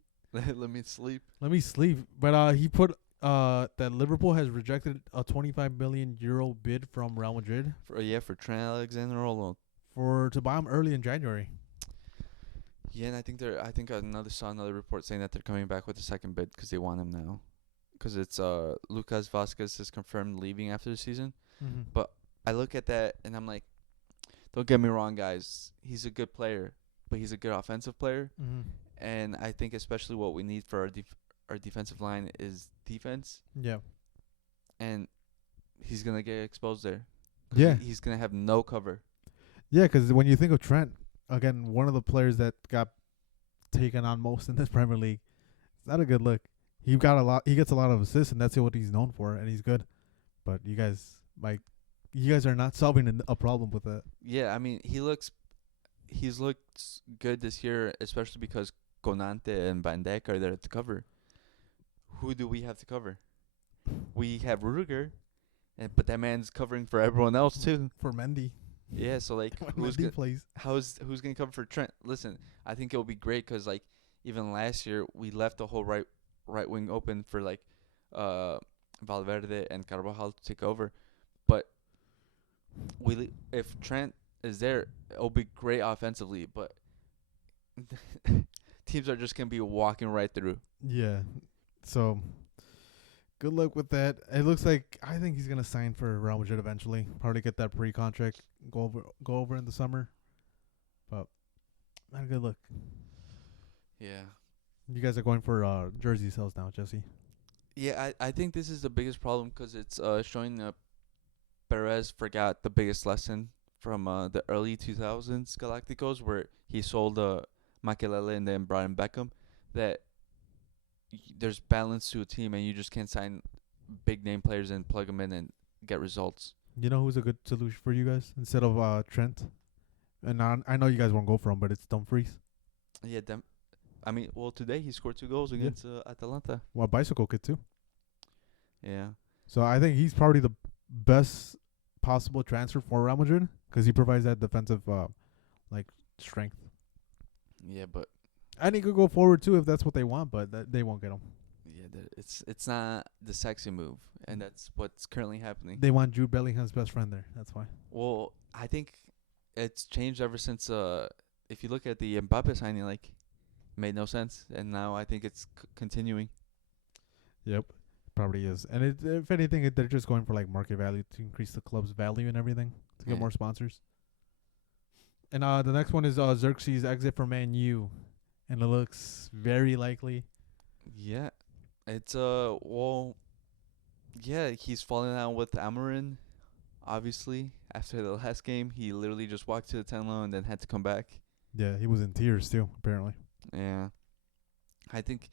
sleep. Let me sleep. But he put that Liverpool has rejected a 25 million euro bid from Real Madrid for Trent Alexander-Arnold to buy him early in January. Yeah, and I think saw another report saying that they're coming back with a second bid because they want him now. Because it's Lucas Vazquez is confirmed leaving after the season. Mm-hmm. But I look at that and I'm like, don't get me wrong, guys. He's a good player, but he's a good offensive player. Mm-hmm. And I think especially what we need for our defensive line is defense, Yeah. and he's gonna get exposed there. Yeah. He's gonna have no cover. Yeah, because when you think of Trent, again, one of the players that got taken on most in this Premier League, it's not a good look. He gets a lot of assists, and that's what he's known for, and he's good. But you guys are not solving a problem with that. Yeah, I mean he's looked good this year, especially because Konate and Van Dijk are there to cover. Who do we have to cover? We have Rudiger, but that man's covering for everyone else too. For Mendy. Yeah, so like When Mendy plays. who's gonna cover for Trent? Listen, I think it'll be great because like even last year we left the whole right wing open for like Valverde and Carvajal to take over, but if Trent is there, it'll be great offensively, but teams are just gonna be walking right through. Yeah. So good luck with that. It looks like I think he's gonna sign for Real Madrid eventually. Probably get that pre-contract. Go over in the summer. But not good luck. Yeah. You guys are going for jersey sales now, Jesse. Yeah, I think this is the biggest problem because it's showing Perez forgot the biggest lesson from the early 2000s Galacticos where he sold Makelele and then brought in Beckham, that there's balance to a team and you just can't sign big name players and plug them in and get results. You know who's a good solution for you guys instead of Trent? And I know you guys won't go for him, but it's Dumfries. Yeah, I mean, well, today he scored 2 goals against Atalanta. Well, Bicycle kid too. Yeah. So I think he's probably the best possible transfer for Real Madrid because he provides that defensive strength. Yeah, but And he could go forward too if that's what they want, but they won't get him. yeah, it's not the sexy move, and that's what's currently happening. They want Jude Bellingham's best friend there. That's why. Well, I think it's changed ever since. If you look at the Mbappe signing, like, made no sense, and now I think it's continuing. Yep, probably is. And if anything, they're just going for like market value to increase the club's value and everything to get Yeah. more sponsors. And the next one is Xerxes' exit for Man U, and it looks very likely. Yeah, it's yeah, he's falling out with Amarin. Obviously, after the last game, he literally just walked to the 10-0 and then had to come back. Yeah, he was in tears too, apparently. Yeah, I think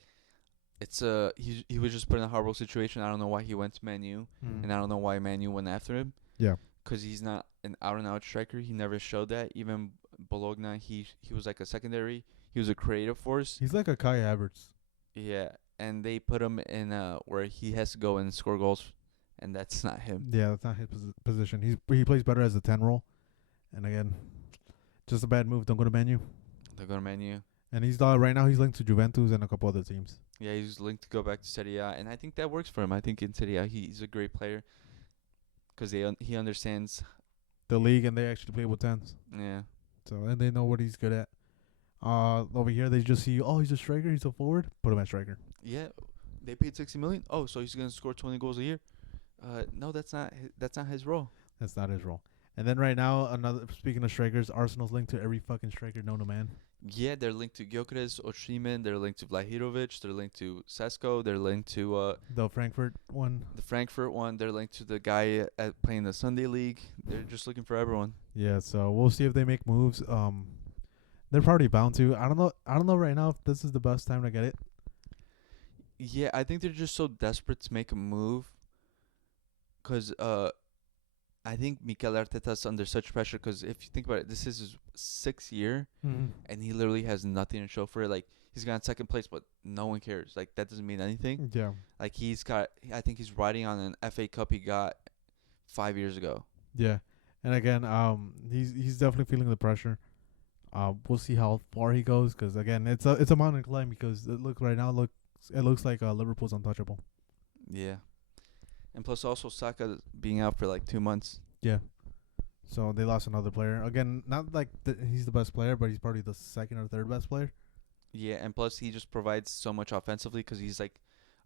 it's he was just put in a horrible situation. I don't know why he went to Man U, and I don't know why Man U went after him. Yeah. Because he's not an out-and-out striker. He never showed that. Even Bologna, he was like a secondary. He was a creative force. He's like a Kai Havertz. Yeah, and they put him in where he has to go and score goals, and that's not him. Yeah, that's not his position. He plays better as a 10 role. And again, just a bad move. Don't go to Man U. They're going to Man U. And he's right now he's linked to Juventus and a couple other teams. Yeah, he's linked to go back to Serie A, and I think that works for him. I think in Serie A he's a great player because he understands The league, and they actually play with 10s. Yeah. So, and they know what he's good at. Over here, they just see, he's a striker, he's a forward, put him at striker. Yeah, they paid 60 million. Oh, so he's gonna score 20 goals a year? No, that's not his role. That's not his role. And then right now, speaking of strikers, Arsenal's linked to every fucking striker known to man. Yeah, they're linked to Gyökeres, Osimhen, they're linked to Vlahovic, they're linked to Sesko, they're linked to The Frankfurt one. the Frankfurt one, they're linked to the guy at playing the Sunday League. They're just looking for everyone. Yeah, so we'll see if they make moves. They're probably bound to. I don't know right now if this is the best time to get it. Yeah, I think they're just so desperate to make a move. Cause I think Mikel Arteta's under such pressure. Cause if you think about it, this is his 6th year, and he literally has nothing to show for it. Like, he's got 2nd place, but no one cares. Like, that doesn't mean anything. Yeah. Like, I think he's riding on an FA Cup he got 5 years ago. Yeah. And again, he's definitely feeling the pressure. We'll see how far he goes, because again, it's a mountain climb, because it looks like Liverpool's untouchable. Yeah. And plus also Saka being out for like 2 months. Yeah. So they lost another player. Again, not like he's the best player, but he's probably the 2nd or 3rd best player. Yeah, and plus he just provides so much offensively because he's like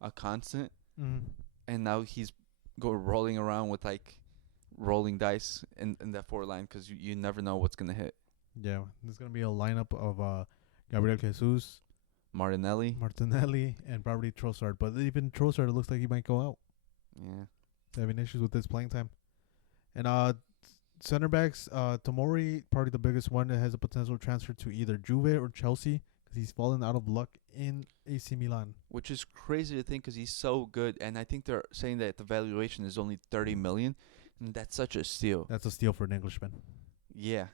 a constant. Mm-hmm. And now he's rolling around with like rolling dice in that forward line because you never know what's going to hit. Yeah. There's going to be a lineup of Gabriel Jesus, Martinelli, and probably Trossard. But even Trossard, it looks like he might go out. Yeah. They're having issues with his playing time. And center backs, Tomori, probably the biggest one that has a potential transfer to either Juve or Chelsea because he's fallen out of luck in AC Milan. Which is crazy to think because he's so good. And I think they're saying that the valuation is only 30 million. And that's such a steal. That's a steal for an Englishman. Yeah.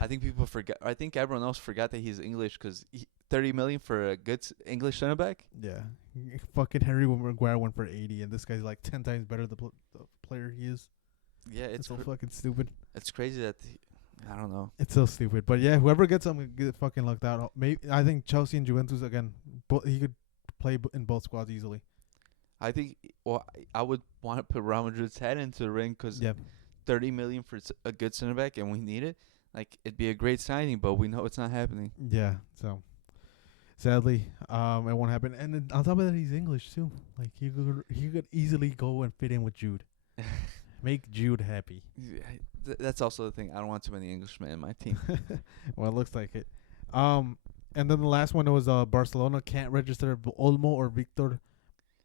I think people forget. I think everyone else forgot that he's English because 30 million for a good English center back? Yeah. Fucking Harry Maguire went for 80, and this guy's like 10 times better the player he is. Yeah, it's so fucking stupid. It's crazy that I don't know. It's so stupid. But yeah, whoever gets him get fucking lucked out. Maybe I think Chelsea and Juventus again. He could play in both squads easily. I think. Well, I would want to put Real Madrid's head into the ring because 30 million for a good center back, and we need it. Like it'd be a great signing, but we know it's not happening. Yeah. So sadly, it won't happen. And then on top of that, he's English too. Like he could easily go and fit in with Jude. Make Jude happy. That's also the thing. I don't want too many Englishmen in my team. Well, it looks like it. And then the last one was Barcelona can't register Olmo or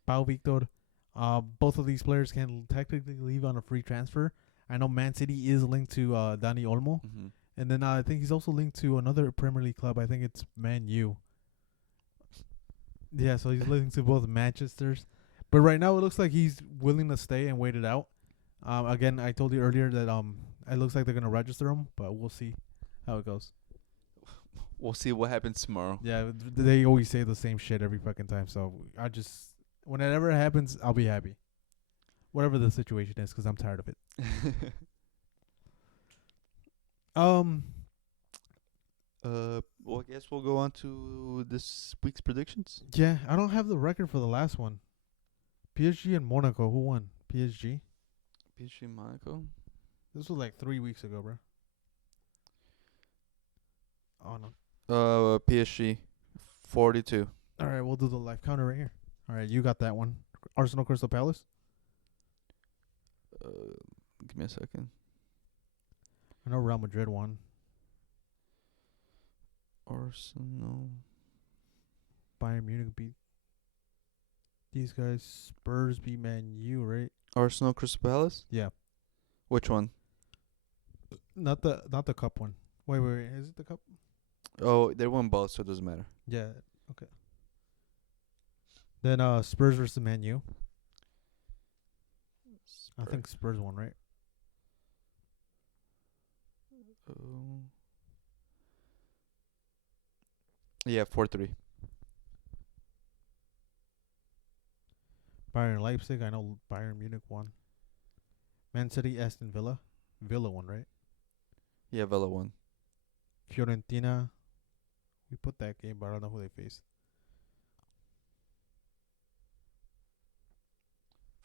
Pau Victor. Both of these players can technically leave on a free transfer. I know Man City is linked to Dani Olmo. Mm-hmm. And then I think he's also linked to another Premier League club. I think it's Man U. Yeah, so he's linked to both Manchesters. But right now it looks like he's willing to stay and wait it out. Again, I told you earlier that it looks like they're going to register him, but we'll see how it goes. We'll see what happens tomorrow. Yeah, they always say the same shit every fucking time. So whenever it happens, I'll be happy. Whatever the situation is, because I'm tired of it. Well, I guess we'll go on to this week's predictions. Yeah, I don't have the record for the last one. PSG and Monaco. Who won? PSG? PSG Monaco? This was like 3 weeks ago, bro. Oh, no. PSG 42. All right, we'll do the live counter right here. All right, you got that one. Arsenal Crystal Palace? Give me a second. I know Real Madrid won. Arsenal. Bayern Munich beat these guys. Spurs beat Man U, right? Arsenal Crystal Palace? Yeah. Which one? Not the cup one. Wait. Is it the cup? Oh, they won both, so it doesn't matter. Yeah. Okay. Then Spurs versus Man U. I think Spurs won, right? Yeah, 4-3. Bayern Leipzig. I know Bayern Munich won. Man City Aston Villa. Villa won, right? Yeah, Villa won. Fiorentina. We put that game, but I don't know who they faced.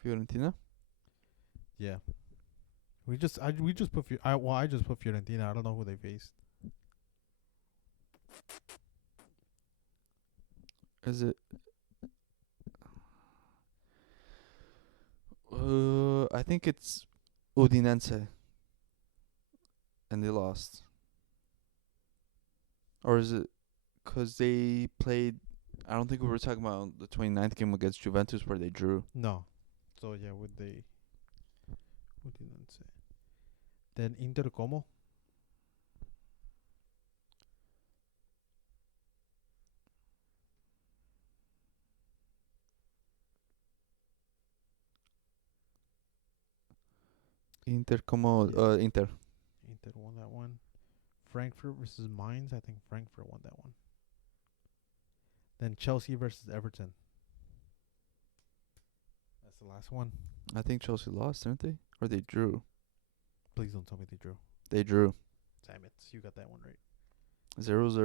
Fiorentina? Yeah. I just put I just put Fiorentina. I don't know who they faced. Is it? I think it's Udinese. And they lost. Or is it because they played? I don't think we were talking about the 29th game against Juventus where they drew. No. So yeah, Udinese. Then Inter como? Inter como Inter. Inter won that one. Frankfurt versus Mainz. I think Frankfurt won that one. Then Chelsea versus Everton. That's the last one. I think Chelsea lost, didn't they? Or they drew. Please don't tell me they drew. They drew. Damn it. You got that one right. 0-0. 1, 2,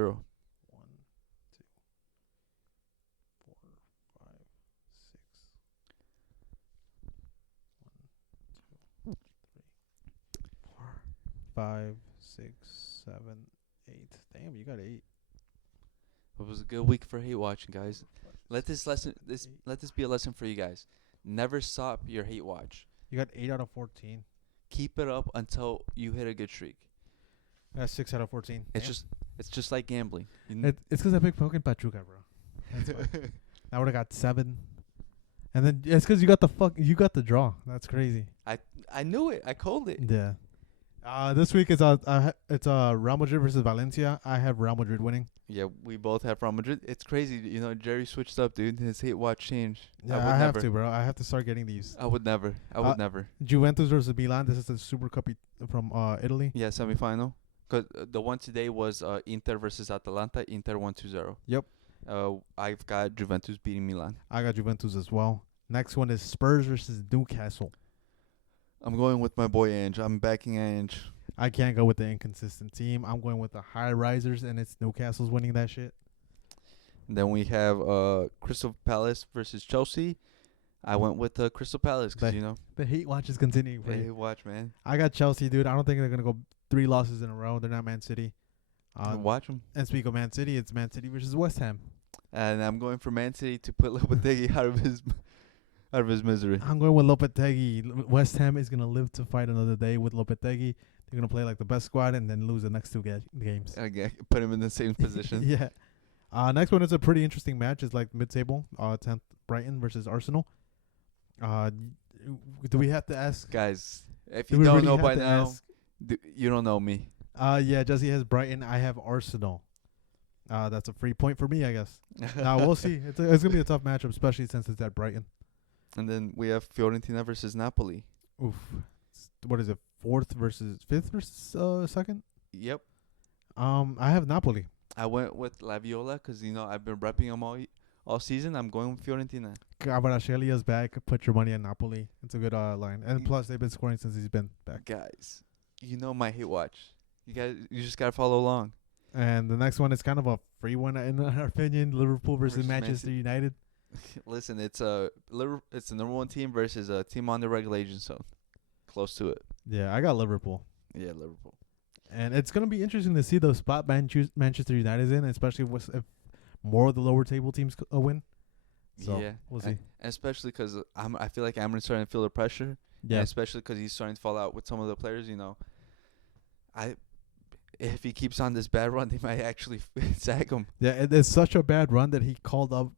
4, 5, 6. 1, 2, 3, 4, 5, 6, 7, 8. Damn, you got 8. It was a good week for hate watching, guys. Let this be a lesson for you guys. Never stop your hate watch. You got 8 out of 14. Keep it up until you hit a good streak. That's 6 out of 14. It's just like gambling. It's because I picked fucking Pachuca, bro. That's fine. I would have got 7. And then it's because you got the draw. That's crazy. I knew it. I called it. Yeah. This week it's Real Madrid versus Valencia. I have Real Madrid winning. Yeah, we both have Real Madrid. It's crazy, Jerry switched up, dude. His hate watch changed. Yeah, I have to, bro. I have to start getting these. I would never. Juventus versus Milan. This is the Super Cup from Italy. Yeah, semifinal. Cause the one today was Inter versus Atalanta. Inter 1-0. Yep. I've got Juventus beating Milan. I got Juventus as well. Next one is Spurs versus Newcastle. I'm going with my boy Ange. I'm backing Ange. I can't go with the inconsistent team. I'm going with the high risers, and it's Newcastle's winning that shit. And then we have Crystal Palace versus Chelsea. I went with Crystal Palace because, The hate watch is continuing. The hate watch, man. I got Chelsea, dude. I don't think they're going to go 3 losses in a row. They're not Man City. Watch them. And speak of Man City, it's Man City versus West Ham. And I'm going for Man City to put Lopetegui out of his misery. I'm going with Lopetegui. West Ham is going to live to fight another day with Lopetegui. They're going to play like the best squad and then lose the next 2 games. Okay, put him in the same position. Yeah. Next one is a pretty interesting match. It's like mid-table. 10th Brighton versus Arsenal. Do we have to ask? Guys, if you don't know by now, you don't know me. Yeah, Jesse has Brighton. I have Arsenal. That's a free point for me, I guess. We'll see. It's going to be a tough matchup, especially since it's at Brighton. And then we have Fiorentina versus Napoli. Oof. What is it? 5th versus 2nd? Yep. I have Napoli. I went with Laviola because, I've been repping him all season. I'm going with Fiorentina. Kvaratskhelia back. Put your money on Napoli. It's a good line. And plus, they've been scoring since he's been back. Guys, my hate watch. You just got to follow along. And the next one is kind of a free one in our opinion. Liverpool versus Manchester United. Listen, it's the number 1 team versus a team on the relegation zone. Close to it. Yeah, I got Liverpool. Yeah, Liverpool. And it's going to be interesting to see the spot Manchester United is in, especially if more of the lower table teams win. So, yeah, we'll see. And especially because I feel like Amorim's starting to feel the pressure. Yeah. And especially because he's starting to fall out with some of the players, If he keeps on this bad run, they might actually sack him. Yeah, it's such a bad run that he called up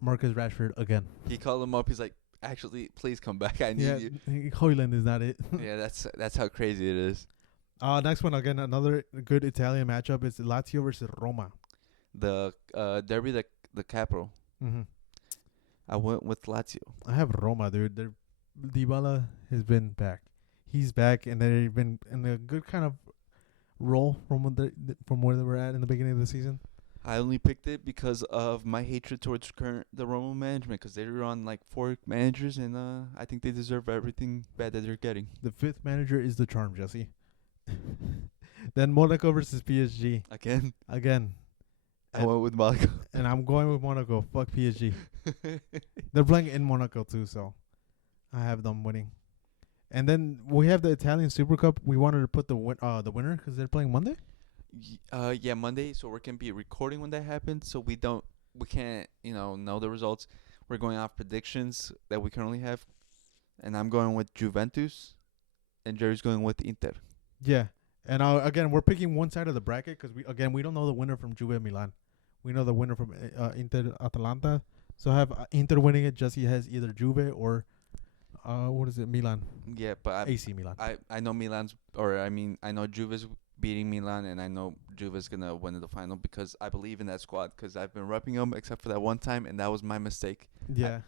Marcus Rashford again. He called him up. He's like, actually, please come back. I need you. Højlund is not it. Yeah, that's how crazy it is. Next one, again, another good Italian matchup is Lazio versus Roma. The derby, the capital. Mm-hmm. I went with Lazio. I have Roma, dude. Dybala has been back. He's back, and they've been in a good kind of roll from where they were at in the beginning of the season. I only picked it because of my hatred towards the Roma management, because they were on like 4 managers, and I think they deserve everything bad that they're getting. The 5th manager is the charm, Jesse. Then Monaco versus PSG. Again. I went with Monaco. And I'm going with Monaco. Fuck PSG. They're playing in Monaco too, so I have them winning. And then we have the Italian Super Cup. We wanted to put the winner because they're playing Monday. Yeah, Monday. So we can be recording when that happens. So we can't know the results. We're going off predictions that we currently have, and I'm going with Juventus, and Jerry's going with Inter. Yeah, and again we're picking one side of the bracket because we don't know the winner from Juve Milan. We know the winner from Inter Atalanta. So I have Inter winning it. Jesse has either Juve or Milan. Yeah, but AC Milan. I know I know Juve's beating Milan, and I know Juve's gonna win the final because I believe in that squad because I've been repping them except for that one time, and that was my mistake. Yeah,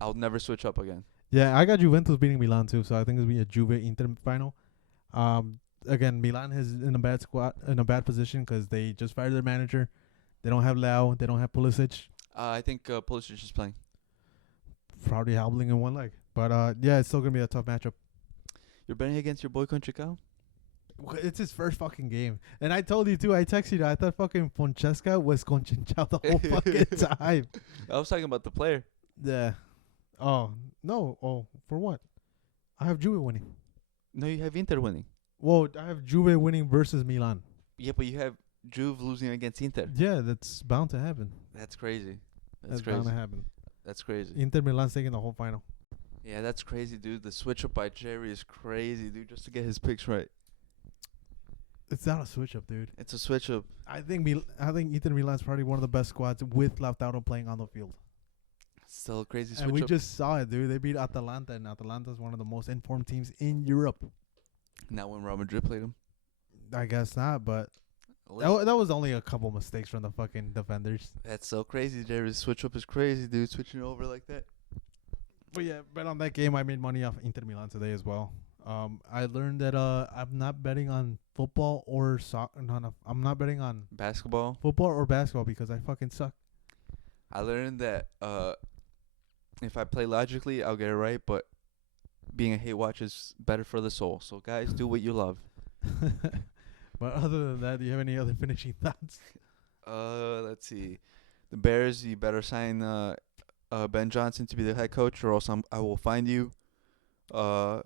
I'll never switch up again. Yeah, I got Juventus beating Milan too, so I think it'll be a Juve Inter final. Again, Milan is in a bad position because they just fired their manager. They don't have Lau. They don't have Pulisic. I think Pulisic is playing. Probably hobbling in one leg. But, yeah, it's still going to be a tough matchup. You're betting against your boy Conceição? It's his first fucking game. And I told you, too. I texted you. I thought fucking Fonseca was Conceição the whole fucking time. I was talking about the player. Yeah. Oh, no. Oh, for what? I have Juve winning. No, you have Inter winning. Well, I have Juve winning versus Milan. Yeah, but you have Juve losing against Inter. Yeah, that's bound to happen. That's crazy. That's crazy. Bound to happen. That's crazy. Inter Milan's taking the whole final. Yeah, that's crazy, dude. The switch up by Jerry is crazy, dude, just to get his picks right. It's not a switch up, dude. It's a switch up. I think Inter Milan's probably one of the best squads with Lautaro playing on the field. Still a crazy switch And we up. just saw it, dude. They beat Atalanta, and Atalanta's one of the most informed teams in Europe. Not when Real Madrid played them. I guess not, but that was only a couple mistakes from the fucking defenders. That's so crazy, Jerry. Switch up is crazy, dude. Switching over like that. But yeah, bet on that game. I made money off Inter Milan today as well. I learned that I'm not betting on football or soccer. No, I'm not betting on Basketball. football or basketball because I fucking suck. I learned that if I play logically, I'll get it right. But being a hate watch is better for the soul. So guys, do what you love. But other than that, do you have any other finishing thoughts? Let's see. The Bears, you better sign Ben Johnson to be the head coach, or else I will find you. I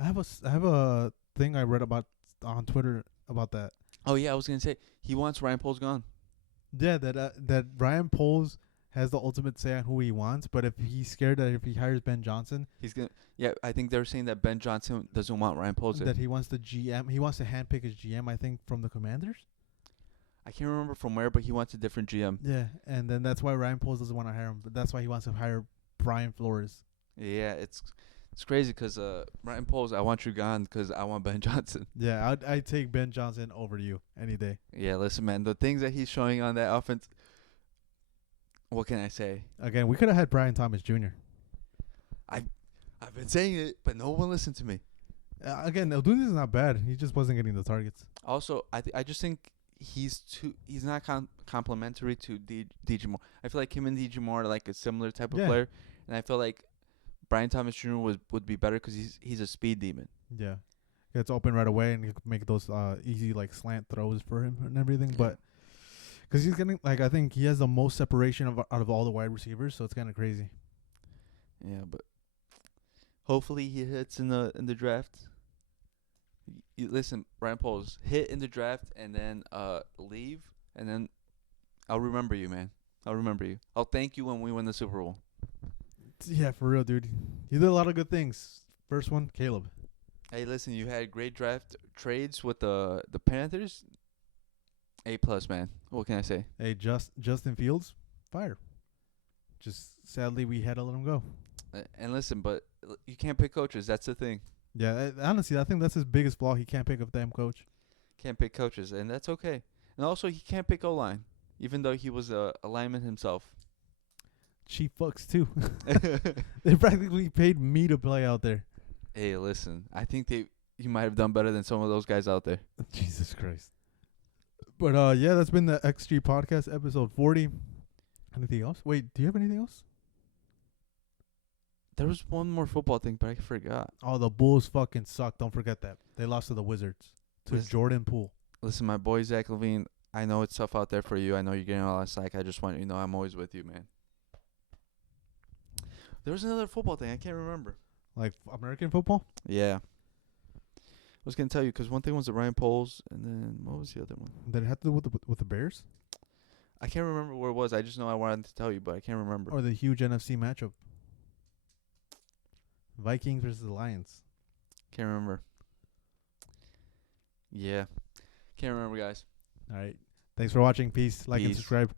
have a thing I read about on Twitter about that. Oh yeah, I was gonna say he wants Ryan Poles gone. Yeah, that Ryan Poles has the ultimate say on who he wants, but if he's scared that if he hires Ben Johnson, He's gonna. Yeah, I think they're saying that Ben Johnson doesn't want Ryan Poles. that he wants the GM, he wants to handpick his GM. I think from the Commanders. I can't remember from where, but he wants a different GM. Yeah, and then that's why Ryan Poles doesn't want to hire him. But that's why he wants to hire Brian Flores. Yeah, it's crazy because Ryan Poles, I want you gone because I want Ben Johnson. Yeah, I'd take Ben Johnson over you any day. Yeah, listen, man, the things that he's showing on that offense. What can I say? Again, we could have had Brian Thomas Jr. I've been saying it, but no one listened to me. Again, Odunze is not bad. He just wasn't getting the targets. Also, I just think he's not complimentary to DJ Moore. I feel like him and DJ Moore are like a similar type of player, and I feel like Brian Thomas Jr. would be better because he's a speed demon. Yeah, gets open right away and you can make those easy like slant throws for him and everything. But because he's getting like I think he has the most separation out of all the wide receivers, so it's kind of crazy. Yeah, but hopefully he hits in the draft. Listen, Ryan Poles, hit in the draft and then leave, and then I'll remember you, man. I'll remember you. I'll thank you when we win the Super Bowl. Yeah, for real, dude. You did a lot of good things. First one, Caleb. Hey, listen, you had great draft trades with the Panthers. A+, man. What can I say? Hey, Justin Fields, fire. Just sadly, we had to let him go. And listen, but you can't pick coaches. That's the thing. Yeah, honestly, I think that's his biggest flaw. He can't pick a damn coach. Can't pick coaches, and that's okay. And also, he can't pick O-line, even though he was a lineman himself. Cheap fucks, too. They practically paid me to play out there. Hey, listen, I think you might have done better than some of those guys out there. Jesus Christ. But, yeah, that's been the XG Podcast, episode 40. Anything else? Wait, do you have anything else? There was one more football thing, but I forgot. Oh, the Bulls fucking suck. Don't forget that. They lost to the Wizards. To Jordan Poole. Listen, my boy Zach LaVine, I know it's tough out there for you. I know you're getting a lot of slack. I just want you to know I'm always with you, man. There was another football thing. I can't remember. Like American football? Yeah. I was going to tell you because one thing was the Ryan Poles, and then what was the other one? Did it have to do with the Bears? I can't remember where it was. I just know I wanted to tell you, but I can't remember. Or the huge NFC matchup. Vikings versus the Lions. Can't remember. Yeah. Can't remember, guys. All right. Thanks for watching. Peace. Like and subscribe.